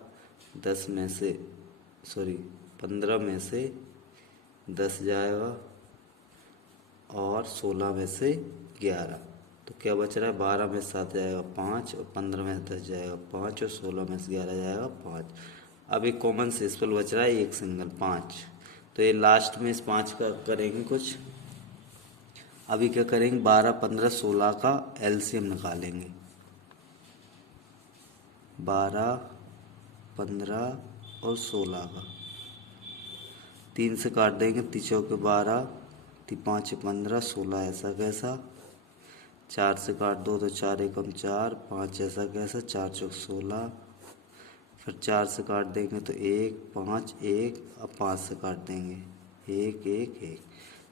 15 में से 10 जाएगा और 16 में से 11। तो क्या बच रहा है, 12 में से 7 जाएगा 5 और 15 में से 10 जाएगा 5 और 16 में से 11 जाएगा 5। अब एक कॉमन शेषफल बच रहा है, एक सिंगल 5। तो ये लास्ट में इस 5 का करेंगे कुछ। अभी क्या करेंगे, 12, 15, 16 का एलसीएम निकालेंगे। 12, 15 और 16 का। 3 से काट देंगे, 3 चौके 12, 3 5 15, 16 ऐसा कैसा। 4 से काट दो तो 4 एकम 4, 5 ऐसा कैसा, 4 चौक 16। फिर 4 से काट देंगे तो 1 5 1, अब 5 से काट देंगे 1 1 1।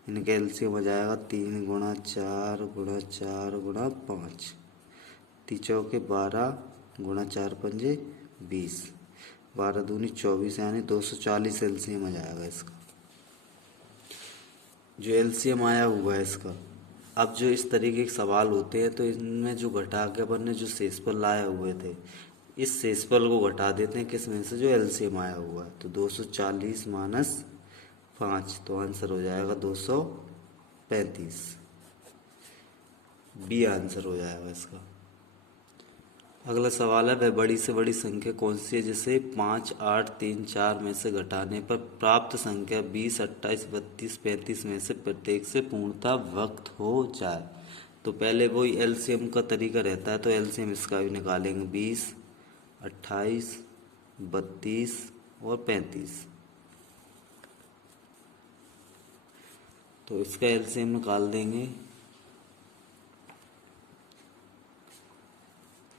इनका एलसीएम हो जाएगा 3 गुणा 4 गुणा 4 गुणा 5। 3 चौके 12 गुणा 4 पंजे 20, 12 दूनी 24, यानी 240 एलसीएम आ जाएगा इसका। जो एलसीएम आया हुआ है इसका। अब जो इस तरीके के सवाल होते हैं तो इनमें जो घटा के अपन ने जो शेषफल लाए हुए थे, इस शेषफल को घटा देते हैं किस में से, जो एलसीएम आया हुआ है। तो 240 माइनस 5, तो आंसर हो जाएगा 235। बी आंसर हो जाएगा इसका। अगला सवाल है, वह बड़ी से बड़ी संख्या कौन सी है जिसे 5 8 3 4 में से घटाने पर प्राप्त संख्या 20 28 32 35 में से प्रत्येक से पूर्णतः व्यक्त हो जाए। तो पहले वही एलसीएम का तरीका रहता है, तो एलसीएम इसका भी निकालेंगे। 20 28 32 और 35, तो इसका एलसीएम निकाल देंगे।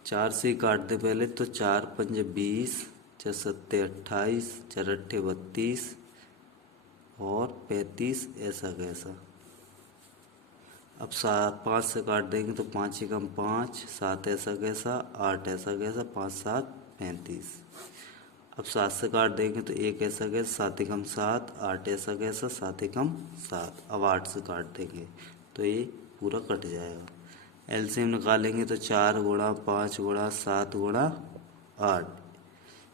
4 से काट दे पहले, तो 4 पंजे 20, 4 सत्ते 28, 4 अट्ठे 32 और 35 ऐसा कैसा। अब 5 से काट देंगे तो 5 एकम 5, 7 ऐसा कैसा, 8 ऐसा कैसा, 5 7 35। अब 7 से काट देंगे तो 1 ऐसा कैसा, 7 एकम 7, 8 ऐसा कैसा, 7 एकम 7। अब 8 से काट देंगे तो ये पूरा कट जाएगा। एलसीएम निकालेंगे तो 4 गुणा 5 गुणा 7 गुणा 8,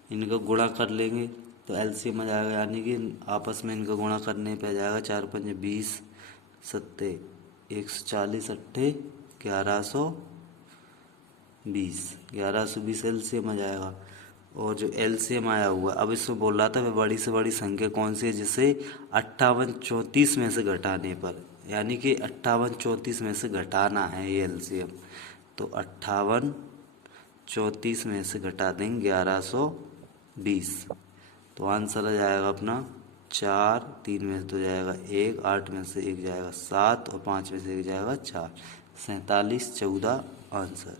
इनका गुणा कर लेंगे तो एलसीएम आ जाएगा, यानी कि आपस में इनका गुणा करने पे आ जाएगा। 4 पंजे 20, सत्ते 140, अट्ठे 1120, 1120 एलसीएम आ जाएगा। और जो एलसीएम आया हुआ, अब इसमें बोल रहा था वह बड़ी से बड़ी संख्या कौन सी है जिसे 58 34 में से घटाने पर, यानी कि 58 34 में से घटाना है ये एलसीएम। तो 58 34 में से घटा देंगे 1120, तो आंसर आ जाएगा अपना 4, 3 में से तो जाएगा 1, 8 में से 1 जाएगा 7 और 5 में से 1 जाएगा 4, 47 14 आंसर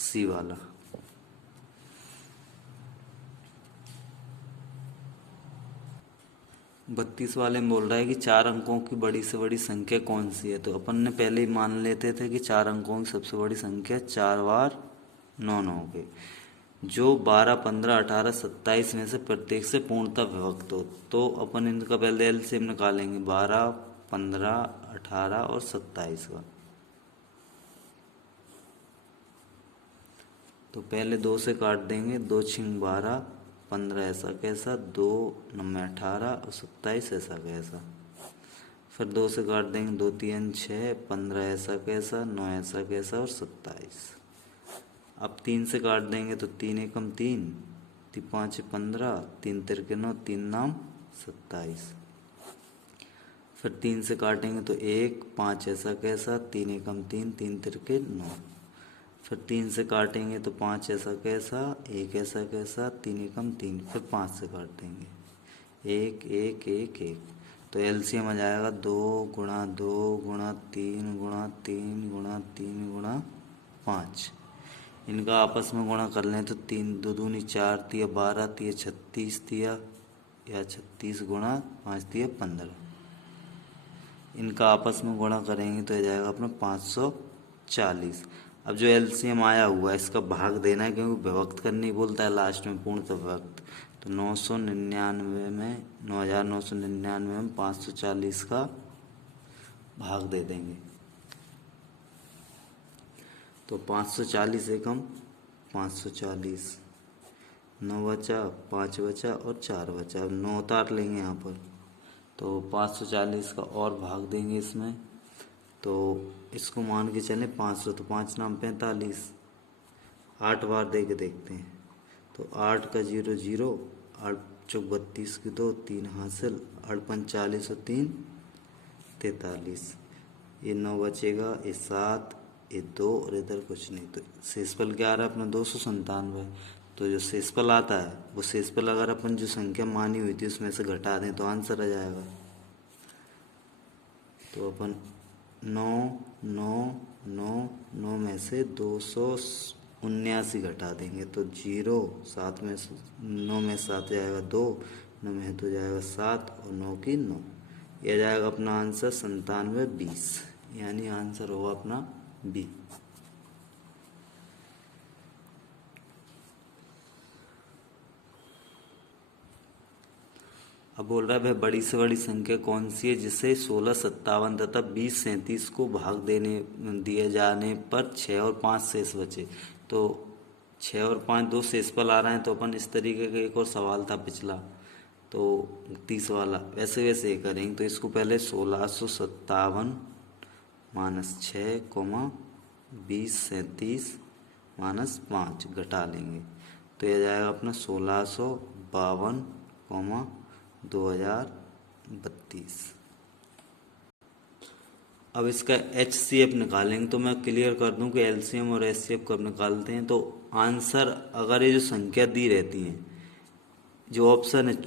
सी वाला। 32 वाले में बोल रहा है कि 4 अंकों की बड़ी से बड़ी संख्या कौन सी है। तो अपन ने पहले ही मान लेते थे कि 4 अंकों की सबसे बड़ी संख्या 4 बार 9 9 के, जो 12 15 18 27 में से प्रत्येक से पूर्णतः विभक्त हो। तो अपन इनका पहले एलसीएम निकालेंगे, 12 15 18 और 27 का। तो पहले 2 से काट देंगे, 2 छिंग 12, 15 ऐसा कैसा, 2 9 18 और 27 ऐसा कैसा। फिर 2 से काट देंगे, 2 3 6, 15 ऐसा कैसा, 9 ऐसा कैसा और 27। अब 3 से काट देंगे तो 3 एकम 3, 3 5 15, 3 तिरके 9, 3 नाम 27। फिर 3 से काटेंगे तो 1 5 ऐसा कैसा, 3 एकम 3, 3 तिरके 9। फिर 3 से काटेंगे तो 5 ऐसा कैसा, 1 ऐसा कैसा, 3 एकम 3। फिर 5 से काट देंगे 1 1 1 1, तो एलसीएम आ जाएगा 2 गुणा 2 गुणा 3 गुणा 3 गुणा 3 गुणा 5। इनका आपस में गुणा कर लें तो 3 2 दूनी 4 तिया 12 तिया 36 तिया या 36 गुणा 5 तिया 15। इनका आपस में गुणा करेंगे तो आ जाएगा अपना 540। अब जो एलसीएम आया हुआ है इसका भाग देना है, क्योंकि विभक्त करनी बोलता है लास्ट में पूर्णतः विभक्त। तो 999 में 9999 में 540 का भाग दे देंगे। तो 540 एकम 540, 9 बचा, 5 बचा और 4 बचा। अब 9 उतार लेंगे यहाँ पर, तो 540 का और भाग देंगे इसमें। तो इसको मान के चलें 500, तो 5 नाम 45, 8 बार दे के देखते हैं। तो 8 का 0 0, 8 चौक 32 की 2, 3 हासिल, 8 45 और 3 43। ये 9 बचेगा, ये 7, ये 2 और इधर कुछ नहीं, तो शेषफल क्या आ रहा है अपना 297। तो जो शेषफल आता है वो शेषफल अगर अपन जो संख्या मानी हुई थी उसमें से घटा दें तो आंसर आ जाएगा। तो अपन 9 में से 279 घटा देंगे तो 0, 7 में 9 में 7 जाएगा 2, 9 में तो जाएगा 7 और 9 की 9। यह जाएगा अपना आंसर 9720, यानी आंसर होगा अपना बी। अब बोल रहा है भाई बड़ी से बड़ी संख्या कौन सी है जिसे 16, 57 तथा 20, 37 को भाग दिए जाने पर 6 और 5 शेष बचे। तो 6 और 5 दो शेषफल आ रहे हैं, तो अपन इस तरीके का एक और सवाल था पिछला, तो 30 वाला, वैसे वैसे ये करेंगे। तो इसको पहले 1657 माइनस 6, 20, 37 माइनस 5 घटा लेंगे तो यह जाएगा अपना 1652, 2032। अब इसका HCF निकालेंगे, तो मैं क्लियर कर दूं कि LCM और HCF कब निकालते हैं। तो आंसर अगर ये जो संख्या दी रहती हैं, जो ऑप्शन है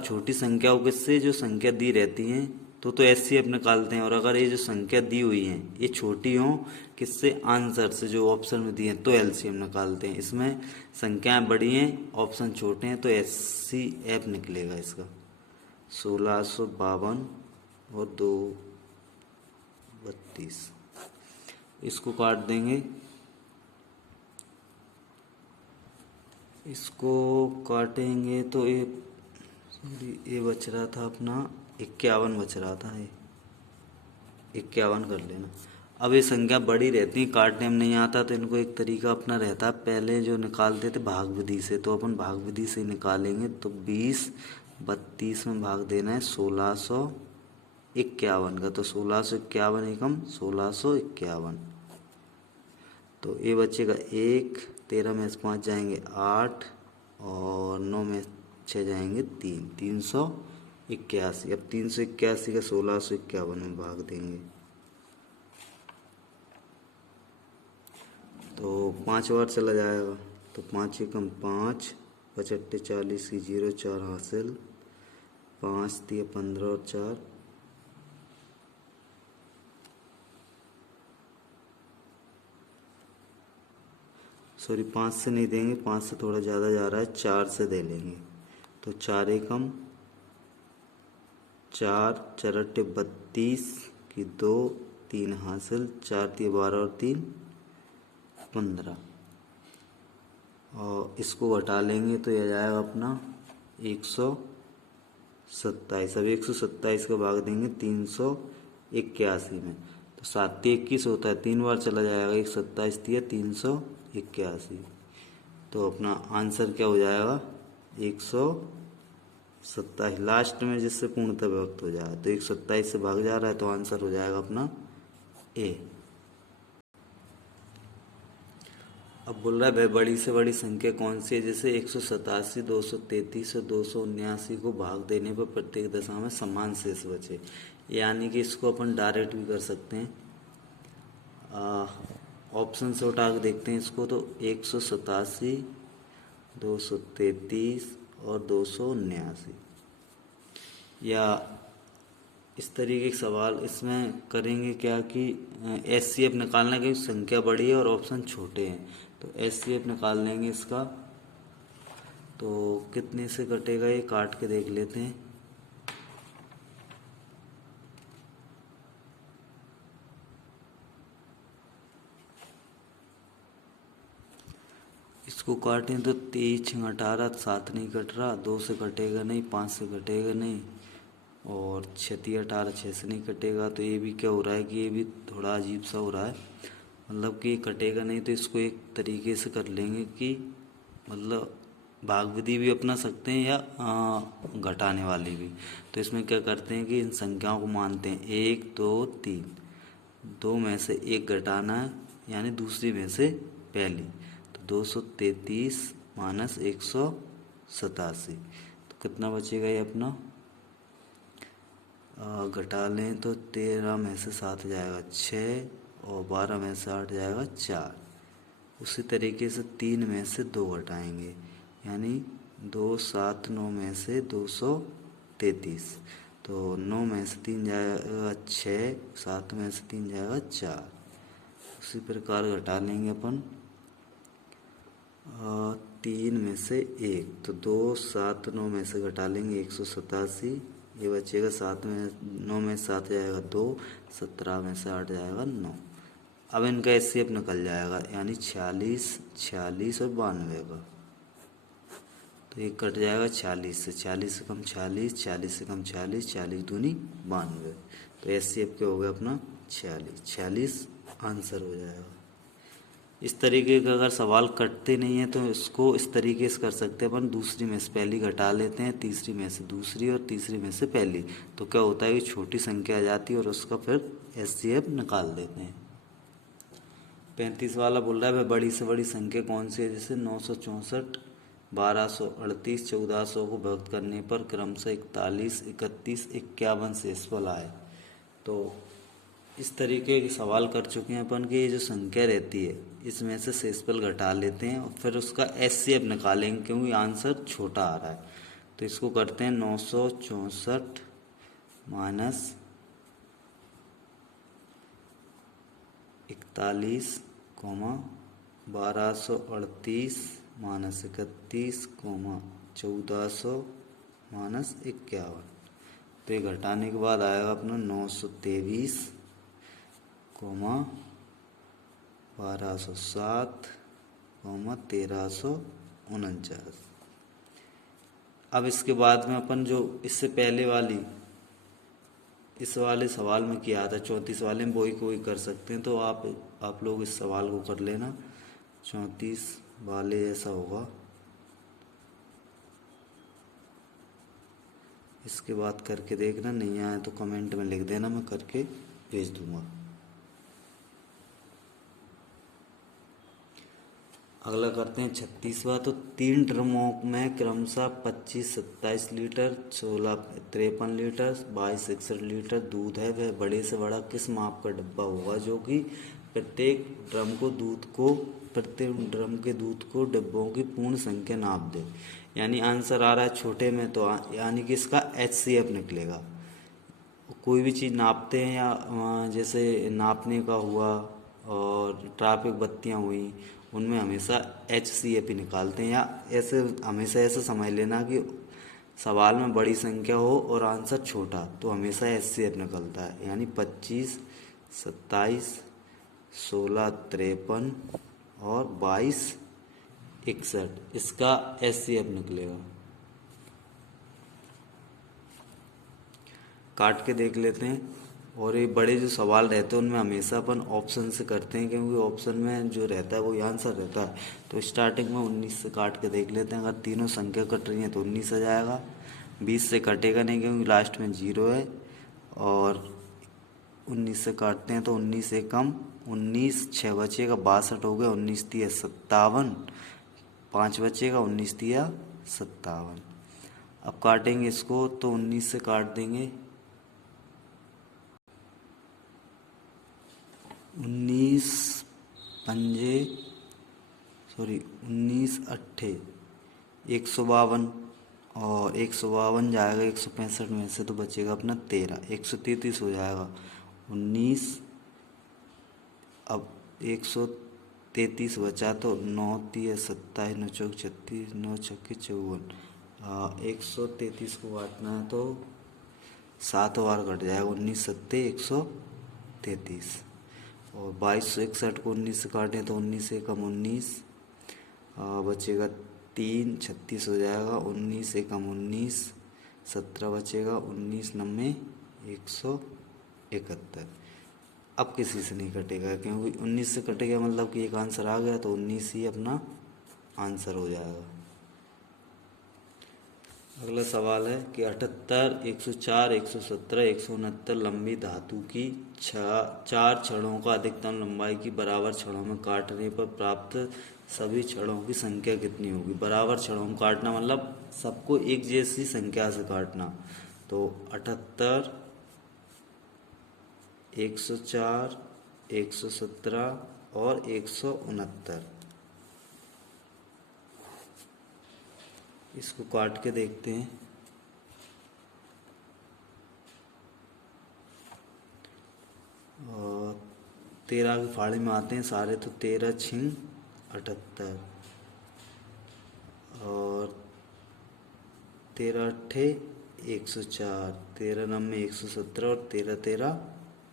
छोटी संख्याओं के से जो संख्या दी रहती हैं तो HCF निकालते हैं। और अगर ये जो संख्या दी हुई है ये छोटी हो किससे, आंसर से जो ऑप्शन में दिए हैं, तो LCM निकालते हैं। इसमें संख्याएं बड़ी हैं, ऑप्शन छोटे हैं, तो HCF निकलेगा इसका 1652 और 232। इसको काट देंगे, इसको काटेंगे तो ये बच रहा था अपना 51 बच रहा था, ये 51 कर लेना। अब ये संख्या बड़ी रहती है, काटने में नहीं आता, तो इनको एक तरीका अपना रहता है, पहले जो निकालते थे भाग विधि से, तो अपन भाग विधि से निकालेंगे। तो 20 32 में भाग देना है 1651 का, तो 1651 एकम 1651। तो ये बचेगा 1, 13 में से 5 जाएंगे 8 और 9 में 6 जाएंगे 3, 381। अब 381 का 1651 में भाग देंगे तो 5 बार चला जाएगा, तो 5 एकम 5, 55 40 की 0, 4 हासिल, 5 दिए 15 और 4 सॉरी 5 से नहीं देंगे, 5 से थोड़ा ज़्यादा जा रहा है, 4 से दे लेंगे। तो 4 एकम 4, 4 32 की 2, 3 हासिल, 4 दिए 12 और 3 15। और इसको घटा लेंगे तो यह जाएगा अपना 127। अब 127 का भाग देंगे 381 में, तो 7 21 होता है, 3 बार चला जाएगा, 127 दिया 381। तो अपना आंसर क्या हो जाएगा 127, लास्ट में जिससे पूर्णतः विभक्त हो जाए। तो 127 से भाग जा रहा है, तो आंसर हो जाएगा अपना ए। अब बोल रहा है भाई बड़ी से बड़ी संख्या कौन सी है जैसे 187, 233 और 279 को भाग देने पर प्रत्येक दशा में समान शेष बचे। यानी कि इसको अपन डायरेक्ट भी कर सकते हैं, ऑप्शन से उठा के देखते हैं इसको। तो 187, 233 और 279, या इस तरीके के सवाल इसमें करेंगे क्या कि HCF निकालना की संख्या बड़ी है और ऑप्शन छोटे हैं, तो HCF निकाल लेंगे इसका। तो कितने से कटेगा ये काट के देख लेते हैं। इसको काटें तो 23 18, 7 नहीं कट रहा, 2 से कटेगा नहीं, 5 से कटेगा नहीं, और 36 18 6 से नहीं कटेगा। तो ये भी क्या हो रहा है कि ये भी थोड़ा अजीब सा हो रहा है, मतलब कि कटेगा नहीं। तो इसको एक तरीके से कर लेंगे कि मतलब भाग विधि भी अपना सकते हैं या घटाने वाली भी। तो इसमें क्या करते हैं कि इन संख्याओं को मानते हैं 1 2 3, 2 में से 1 घटाना है, यानी दूसरी में से पहली। तो 233 माइनस 187, तो कितना बचेगा ये अपना, घटा लें तो 13 में से 7 जाएगा 6 और 12 में से 8 जाएगा 4। उसी तरीके से 3 में से 2 घटाएंगे, यानी 2 7 9 में से 233। तो 9 में से 3 जाएगा 6, 7 में से 3 जाएगा 4। उसी प्रकार घटा लेंगे अपन 3 में से 1, तो 2 7 9 में से घटा लेंगे 187, ये बचेगा 7 में 9 में 7 जाएगा 2, 17 में से 8 जाएगा 9। अब इनका एचसीएफ निकल जाएगा, यानी 46 46 और 92 का। तो ये कट जाएगा 46 से, 40 से कम 46, 40 से कम 40, 40 दूनी 92। तो एचसीएफ के हो गया अपना 46, 46 आंसर हो जाएगा। इस तरीके का अगर सवाल कटते नहीं है तो इसको इस तरीके से कर सकते हैं अपन, दूसरी में से पहली घटा लेते हैं, तीसरी में से दूसरी और तीसरी में से पहली। तो क्या होता है कि छोटी संख्या आ जाती है और उसका फिर एचसीएफ निकाल देते हैं। 35 वाला बोल रहा है वह बड़ी से बड़ी संख्या कौन सी है, जैसे 964, 1238, 1400 को भक्त करने पर क्रमशः 41, 31, 51 शेषफल आए। तो इस तरीके के सवाल कर चुके हैं अपन कि ये जो संख्या रहती है इसमें से शेषफल घटा लेते हैं और फिर उसका एचसीएफ निकालेंगे, क्योंकि आंसर छोटा आ रहा है। तो इसको करते हैं 964 माइनस 41, 1238 माइनस 31, 1400 माइनस 51। तो ये घटाने के बाद आएगा अपना 923, 1207, 1349। अब इसके बाद में अपन जो इससे पहले वाली इस वाले सवाल में किया था 34 वाले में, वही कोई कर सकते हैं। तो आप लोग इस सवाल को कर लेना, 34 वाले ऐसा होगा। इसके बाद करके देखना, नहीं आया तो कमेंट में लिख देना, मैं करके भेज दूंगा। अगला करते हैं 36वां। तो 3 ड्रमों में क्रमशः 25 27 लीटर, 16 53 लीटर, 22 61 लीटर दूध है। वह बड़े से बड़ा किस माप का डब्बा होगा जो कि प्रत्येक ड्रम के दूध को डिब्बों की पूर्ण संख्या नाप दे। यानी आंसर आ रहा है छोटे में, तो यानी कि इसका एचसीएफ निकलेगा। कोई भी चीज़ नापते हैं या जैसे नापने का हुआ और ट्रैफिक बत्तियां हुई, उनमें हमेशा एचसीएफ ही निकालते हैं। या ऐसे हमेशा ऐसे समझ लेना कि सवाल में बड़ी संख्या हो और आंसर छोटा, तो हमेशा एचसीएफ निकलता है। यानी 25 27, 16 53 और 22 61, इसका एचसीएफ निकलेगा। काट के देख लेते हैं। और ये बड़े जो सवाल रहते हैं उनमें हमेशा अपन ऑप्शन से करते हैं, क्योंकि ऑप्शन में जो रहता है वही आंसर रहता है। तो स्टार्टिंग में 19 से काट के देख लेते हैं। अगर तीनों संख्या कट रही हैं तो 19 आ जाएगा। 20 से कटेगा नहीं क्योंकि लास्ट में 0 है। और 19 से काटते हैं तो 19 से कम 19, 6 बचेगा 62 हो गया, 19 तिया 57, 5 बचेगा 19 तिया 57। अब काटेंगे इसको तो 19 से काट देंगे, 19 अट्ठे 152 और 152 जाएगा 165 में से, तो बचेगा अपना 13, 133 हो जाएगा 19। अब 133 बचा तो 9 तिया 27, 9 चौक 36, 9 छक्के 54। 133 को काटना है तो 7 बार कट जाएगा, 19 सत्ते 133। और 2261 को 19 से काटें तो 19 से कम 19, बचेगा 3, 36 हो जाएगा, 19 से कम 19, 17 बचेगा, 19 नब्बे 171। अब किसी से नहीं कटेगा, क्योंकि 19 से कटेगा मतलब कि एक आंसर आ गया, तो 19 ही अपना आंसर हो जाएगा। अगला सवाल है कि 78, 104, 117, 169 लंबी धातु की 4 छड़ों का अधिकतम लंबाई की बराबर छड़ों में काटने पर प्राप्त सभी छड़ों की संख्या कितनी होगी। बराबर छड़ों में काटना मतलब सबको एक जैसी संख्या से काटना। तो 78, 104, 117 और 169। इसको काट के देखते हैं। और 13 के फाड़े में आते हैं सारे, तो 13 छिंग 78 और 13 अट्ठे 104, 13 नम 117 और 13 13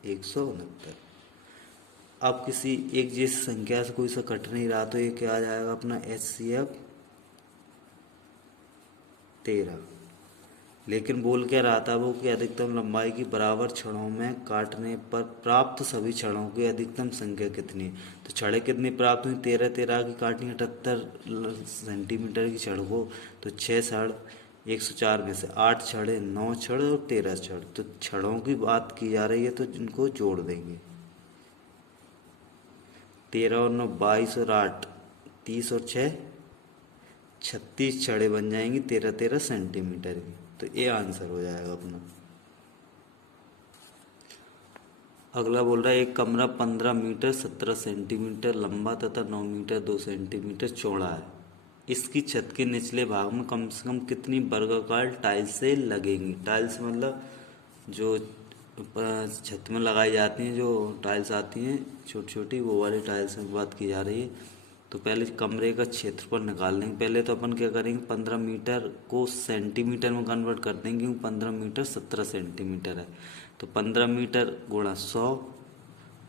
169। अब किसी एक जैसी संख्या से कोई सा कट नहीं रहा, तो ये क्या आ जाएगा अपना HCF 13। लेकिन बोल क्या रहा था वो कि अधिकतम लंबाई की बराबर छड़ों में काटने पर प्राप्त सभी छड़ों की अधिकतम संख्या कितनी है। तो छड़ें कितनी प्राप्त हुई, 13 13 की काटनी 78 सेंटीमीटर की छड़ को, तो 6 छड़ 104 में से 8 छड़े 9 छड़ और 13 छड़, तो छड़ों की बात की जा रही है, तो जिनको जोड़ देंगे। 13 और 9 22 और 8 30 और 6 36 छड़ें बन जाएंगी 13 13 सेंटीमीटर की। तो ये आंसर हो जाएगा अपना। अगला बोल रहा है एक कमरा 15 मीटर 17 सेंटीमीटर लंबा तथा 9 मीटर 2 सेंटीमीटर चौड़ा है। इसकी छत के निचले भाग में कम से कम कितनी वर्गाकार टाइल्सें लगेंगी। टाइल्स मतलब जो छत में लगाई जाती हैं, जो टाइल्स आती हैं छोटी छोटी, वो वाली टाइल्स की बात की जा रही है। तो पहले कमरे का क्षेत्रफल निकाल लेंगे। पहले तो अपन क्या करेंगे, 15 मीटर को सेंटीमीटर में कन्वर्ट कर देंगे, क्योंकि 15 मीटर 17 सेंटीमीटर है। तो 15 मीटर गुणा 100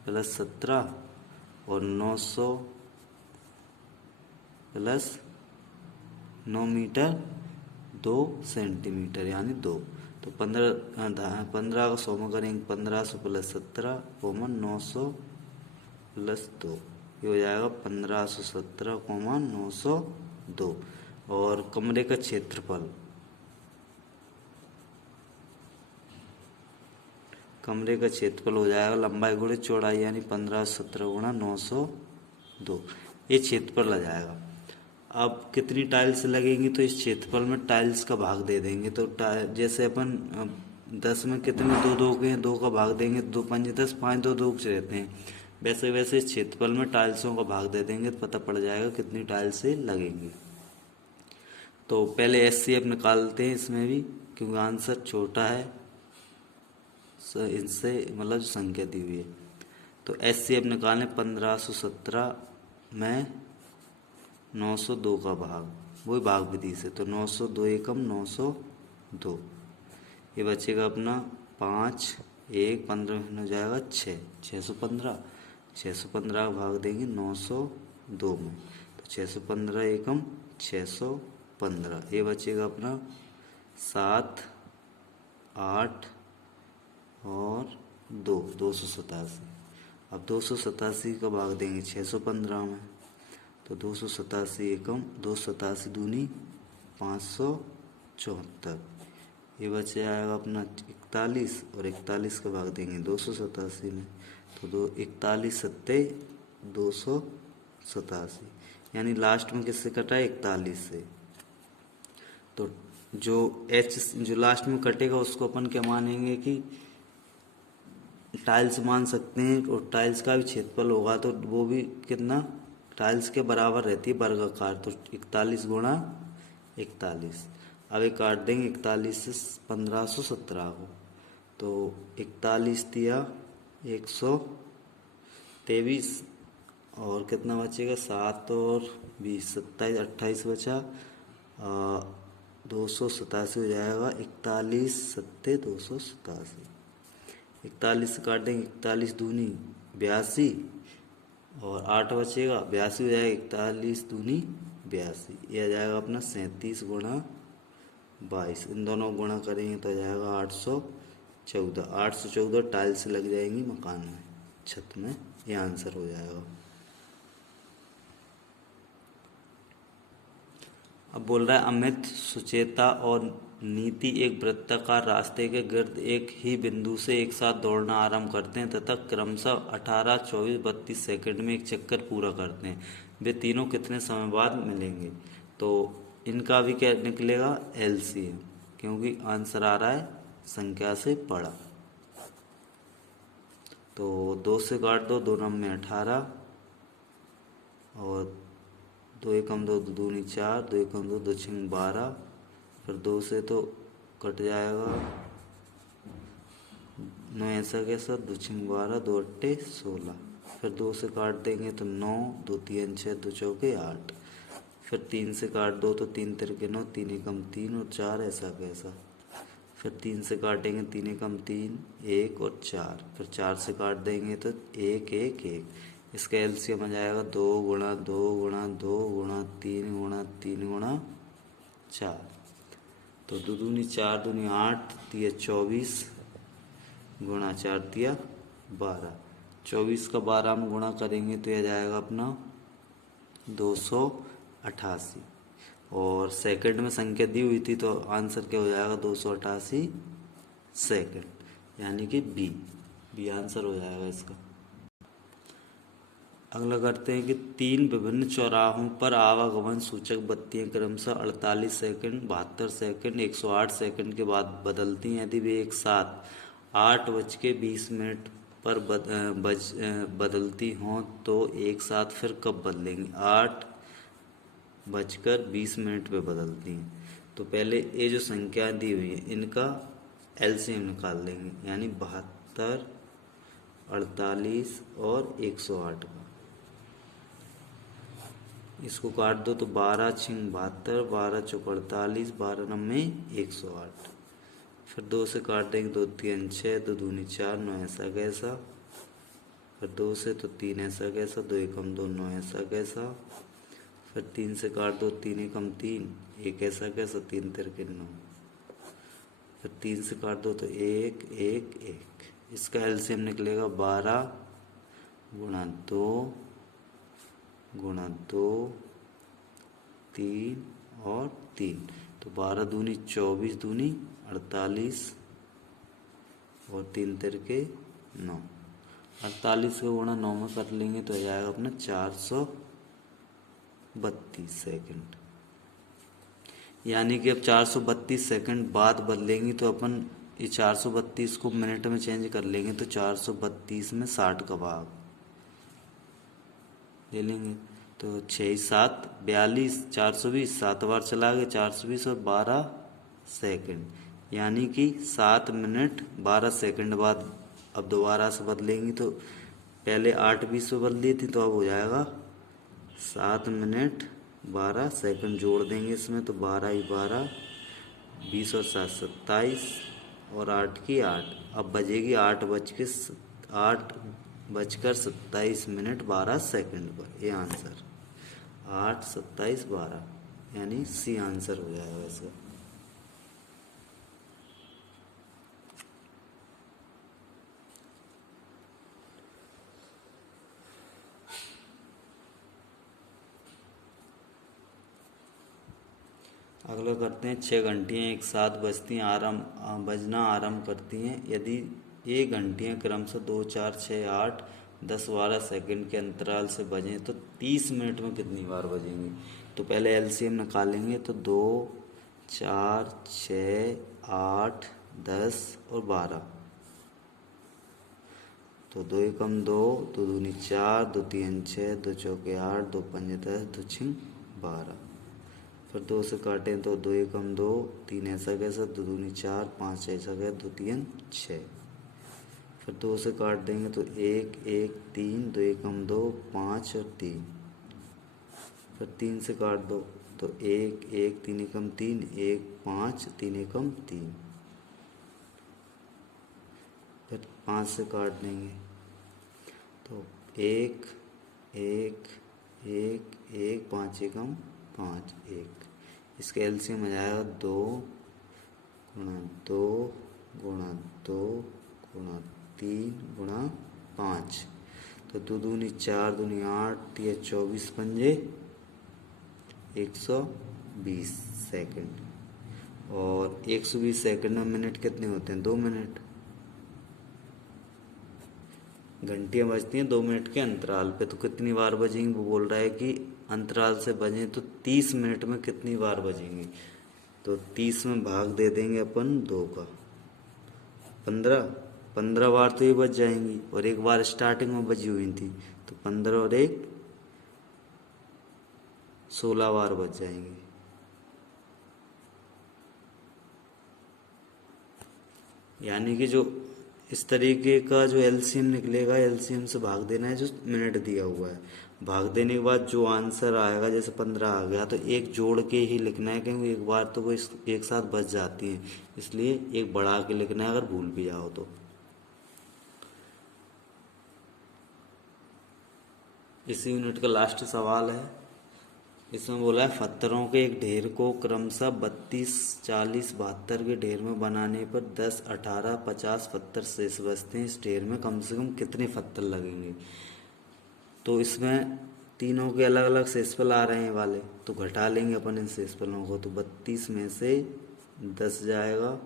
प्लस 17 और 900 प्लस 9 मीटर 2 सेंटीमीटर यानी 2। तो 15 का 100 में करेंगे 1500 प्लस 17 कॉमन 900 प्लस 2, ये हो जाएगा 1517 902। और कमरे का क्षेत्रफल, कमरे का क्षेत्रफल हो जाएगा लंबाई गुणे चौड़ाई यानी 1517 गुणा 902, ये क्षेत्रफल आ जाएगा। अब कितनी टाइल्स लगेंगी, तो इस क्षेत्रफल में टाइल्स का भाग दे देंगे। तो जैसे अपन 10 में कितने 2 2 के 2 का भाग देंगे, 2 5 10 5 2 2 रहते हैं, वैसे वैसे इस क्षेत्रफल में टाइल्सों का भाग दे देंगे तो पता पड़ जाएगा कितनी टाइल्सें लगेंगी। तो पहले HCF निकालते हैं इसमें भी, क्योंकि आंसर छोटा है इनसे, मतलब जो संख्या दी हुई है। तो HCF निकालें 1517 में 902 का भाग, वही भाग विधि से, तो 902 एकम 902, ये बचेगा अपना 5 1 15 हो जाएगा 6 615, 615 का भाग देंगे 902 में, तो 615 एकम 615, ये बचेगा अपना 7 8 और 2 287। अब 287 का भाग देंगे 615 में, तो 287 एकम 287 दूनी 574, ये बच जाएगा अपना 41, और 41 का भाग देंगे 287 में, तो 41 सत्ते 287, यानी लास्ट में किससे कटा है 41 से। तो जो लास्ट में कटेगा उसको अपन क्या मानेंगे कि टाइल्स मान सकते हैं, और टाइल्स का भी क्षेत्रफल होगा तो वो भी कितना टाइल्स के बराबर रहती है वर्गाकार, तो 41 गुणा 41। अब ये काट देंगे 41 से 1517 को, तो 41 दिया 123, और कितना बचेगा 7 और 20 27 28 बचा, 287 हो जाएगा, 41 सत्ते 287, 41 से काट देंगे 41 दूनी 82, और 8 बचेगा 82 हो जाएगा, 41 दूनी 82, ये आ जाएगा अपना 37 गुणा 22, इन दोनों को गुणा करेंगे तो आ जाएगा 814, 814 टाइल्स लग जाएंगी मकान में, छत में, ये आंसर हो जाएगा। अब बोल रहा है अमित, सुचेता और नीति एक वृत्ताकार रास्ते के गिर्द एक ही बिंदु से एक साथ दौड़ना आरंभ करते हैं तथा क्रमशः 18 24 32 सेकंड में एक चक्कर पूरा करते हैं। वे तीनों कितने समय बाद मिलेंगे। तो इनका भी क्या निकलेगा LCM, क्योंकि आंसर आ रहा है संख्या से बड़ा। तो 2 से काट दो, 2 नम में 18 और 2 एकम 2, 2 दूनी 4, 2 एकम 2, 2 छिंग 12, फिर 2 से तो कट जाएगा 9 ऐसा कैसा, 2 छिंग 12, 2 अट्ठे 16, फिर 2 से काट देंगे तो 9, 2 तीन 6, 2 चौके 8, फिर 3 से काट दो तो 3 तिरके 9, 3 एकम 3 और 4 ऐसा कैसा, फिर 3 से काटेंगे 3 एकम 3, 1 और 4, फिर 4 से काट देंगे तो 1 1 1, इसका एलसीएम आ जाएगा 2 गुणा 2 गुणा 2 गुणा 3 गुणा 3 गुणा 4, तो 2 दूनी 4 दूनी 8 तिया 24 गुणा 4 तिया 12, 24 का 12 में गुणा करेंगे तो यह जाएगा अपना 288, और सेकंड में संख्या दी हुई थी तो आंसर क्या हो जाएगा 288 सेकंड, यानी कि बी आंसर हो जाएगा इसका। अगला करते हैं कि 3 विभिन्न चौराहों पर आवागमन सूचक बत्तियां क्रमशः 48 सेकंड, 72 सेकंड, 108 सेकंड के बाद बदलती हैं। यदि वे एक साथ 8:20 पर बदलती हों तो एक साथ फिर कब बदलेंगी? 8:20 पे बदलती हैं। तो पहले ये जो संख्या दी हुई है इनका एलसीएम निकाल लेंगे, यानी 72, 48 और 108 का। इसको काट दो तो 12 छिंग 72, 12 चौक 48, 12 नम्मे 108, फिर 2 से काट देंगे 2 तीन 6, 2 दूनी 4, 9 ऐसा कैसा, फिर 2 से तो 3 ऐसा कैसा, 2 एकम 2, 9 ऐसा कैसा, फिर 3 से काट दो 3 एकम 3, 1 ऐसा कैसा, 3 तिरके 9, फिर 3 से काट दो तो 1 1 1, इसका एलसीएम निकलेगा 12 गुणा 2 गुणा 2 3 और 3, तो 12 दूनी 24 दूनी 48 और 3 तिरके 9, 48 को गुणा 9 में कर लेंगे तो आ जाएगा अपना 432 सेकंड, यानी कि अब 432 सेकंड बाद बदलेंगी तो अपन ये 432 को मिनट में चेंज कर लेंगे तो 432 में 60 का भाग ले लेंगे तो 6 7 42, 420 7 बार चला गया 420 और 12 सेकंड, यानी कि 7 मिनट 12 सेकंड बाद अब दोबारा से बदलेंगी तो पहले 8:20 पे बदली थी तो अब हो जाएगा 7 मिनट 12 सेकंड, जोड़ देंगे इसमें तो 12 ही 12, 20 और 7 27 और 8 की 8, अब बजेगी 8:27 12 सेकंड पर। ये आंसर 8 27 12, यानी सी आंसर हो जाएगा इसका। अगला करते हैं 6 घंटियाँ एक साथ बजना आरंभ करती हैं। यदि ये घंटियाँ क्रमशः 2 4 6 8 10 12 सेकंड के अंतराल से बजें तो 30 मिनट में कितनी बार बजेंगी? तो पहले एलसीएम निकालेंगे तो 2 4 6 8 10 और 12, तो 2 एकम 2, 2 दूनी 4, 2 तीन 6, 2 चौके 8, 2 पंजे 10, 2 छिंग 12, फिर 2 से काटें तो 2 एकम 2, 3 ऐसा कैसा, 2 दूनी 4, 5 ऐसा कैसा, 2 तीन 6, फिर 2 से काट देंगे तो 1 1 3, 2 एकम 2, 5 और 3, फिर 3 से काट दो तो 1 1 3 एकम 3, 1 5 3 एकम 3, फिर 5 से काट देंगे तो 1 1 1 1 5 एकम 5 1, इसके एलसीएम आ जाएगा 2 गुणा 2 गुणा 2 गुणा 3 गुणा 5, तो 2 दूनी 4 दूनी 8 या 24 पंजे 120 सेकंड, और 120 सेकंड में मिनट कितने होते हैं? 2 मिनट। घंटियाँ बजती हैं 2 मिनट के अंतराल पे, तो कितनी बार बजेंगी? वो बोल रहा है कि अंतराल से बजें तो 30 मिनट में कितनी बार बजेंगी? तो 30 में भाग दे देंगे अपन 2 का, 15, 15 बार तो ये बच जाएंगी और एक बार स्टार्टिंग में बची हुई थी, तो 15 और 1 16 बार बच जाएंगी। यानी कि जो इस तरीके का जो एलसीएम निकलेगा, एलसीएम से भाग देना है जो मिनट दिया हुआ है। भाग देने के बाद जो आंसर आएगा, जैसे 15 आ गया तो एक जोड़ के ही लिखना है, क्योंकि एक बार तो वो एक साथ बच जाती है, इसलिए एक बढ़ा के लिखना है अगर भूल भी जाओ तो। इसी यूनिट का लास्ट सवाल है। इसमें बोला है पत्थरों के एक ढेर को क्रमशः 32, 40, 72 के ढेर में बनाने पर 10, 18, 50 पत्थर शेष बचते हैं। इस ढेर में कम से कम कितने पत्थर लगेंगे? तो इसमें तीनों के अलग अलग शेषफल आ रहे हैं वाले, तो घटा लेंगे अपन इन शेषफलों को। तो 32 में से 10 जाएगा,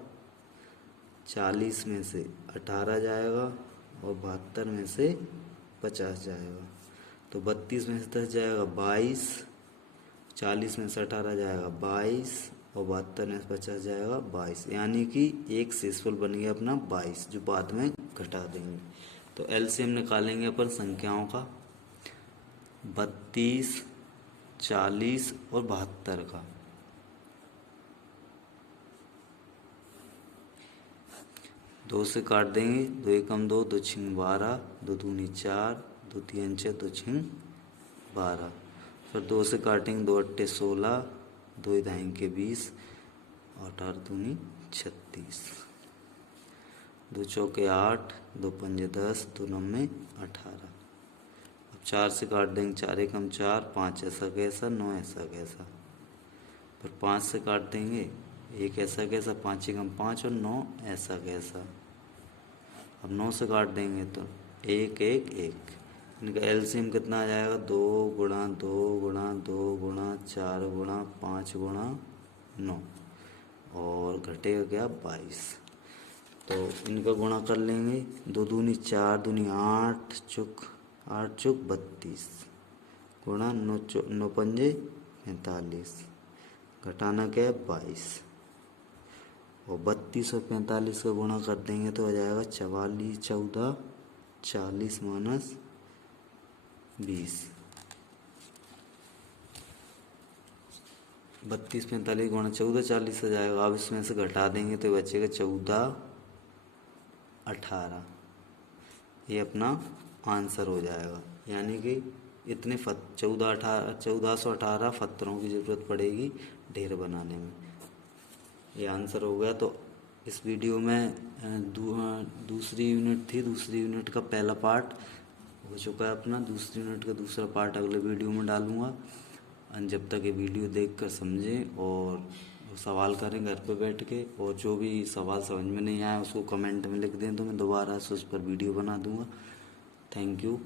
40 में से 18 जाएगा और 72 में से 50 जाएगा। तो 32 में से 10 जाएगा 22, 40 में से 18 जाएगा 22 और 72 में से 50 जाएगा 22। यानी कि एक शेषफल बन गया अपना 22, जो बाद में घटा देंगे। तो एलसीएम निकालेंगे अपन संख्याओं का 32, 40 और 72 का। दो से काट देंगे, 2 एकम 2, 2 छिंग 12, 2 दूनी 4, 2 तीन 6, 2 छिंग 12। फिर 2 से काटेंगे, 2 अट्ठे 16, 2 दाएं के 20 और 8 दूनी 36, 2 चौके 8, 2 पंजे 10, 2 नम्मे 18। अब 4 से काट देंगे, 4 एकम 4, 5 ऐसा कैसा, 9 ऐसा कैसा। फिर 5 से काट देंगे, 1 ऐसा कैसा, 5 एकम 5 और 9 ऐसा कैसा। अब 9 से काट देंगे तो 1 1 1। इनका एलसीएम कितना आ जाएगा? 2 गुणा 2 गुणा 2 गुणा 4 गुणा 5 गुणा 9 और घटेगा क्या? 22। तो इनका गुणा कर लेंगे, 2 दूनी 4, दूनी 8 चुक 32 गुणा 9 पंजे 45, घटाना क्या है? 22। और 32 और 45 का गुणा कर देंगे तो आ जाएगा 44, 14, 40 माइनस 20। 32, 45 गुणा 14, 40 आ जाएगा। अब इसमें से घटा देंगे तो बचेगा 14, 18। ये अपना आंसर हो जाएगा। यानी कि इतने 1418 पत्थरों की ज़रूरत पड़ेगी ढेर बनाने में। ये आंसर हो गया। तो इस वीडियो में दूसरी यूनिट थी, दूसरी यूनिट का पहला पार्ट हो चुका है अपना। दूसरी यूनिट का दूसरा पार्ट अगले वीडियो में डालूंगा। जब तक ये वीडियो देखकर समझें और सवाल करें घर पे बैठ के, और जो भी सवाल समझ में नहीं आया उसको कमेंट में लिख दें तो मैं दोबारा से उस पर वीडियो बना दूंगा। Thank you.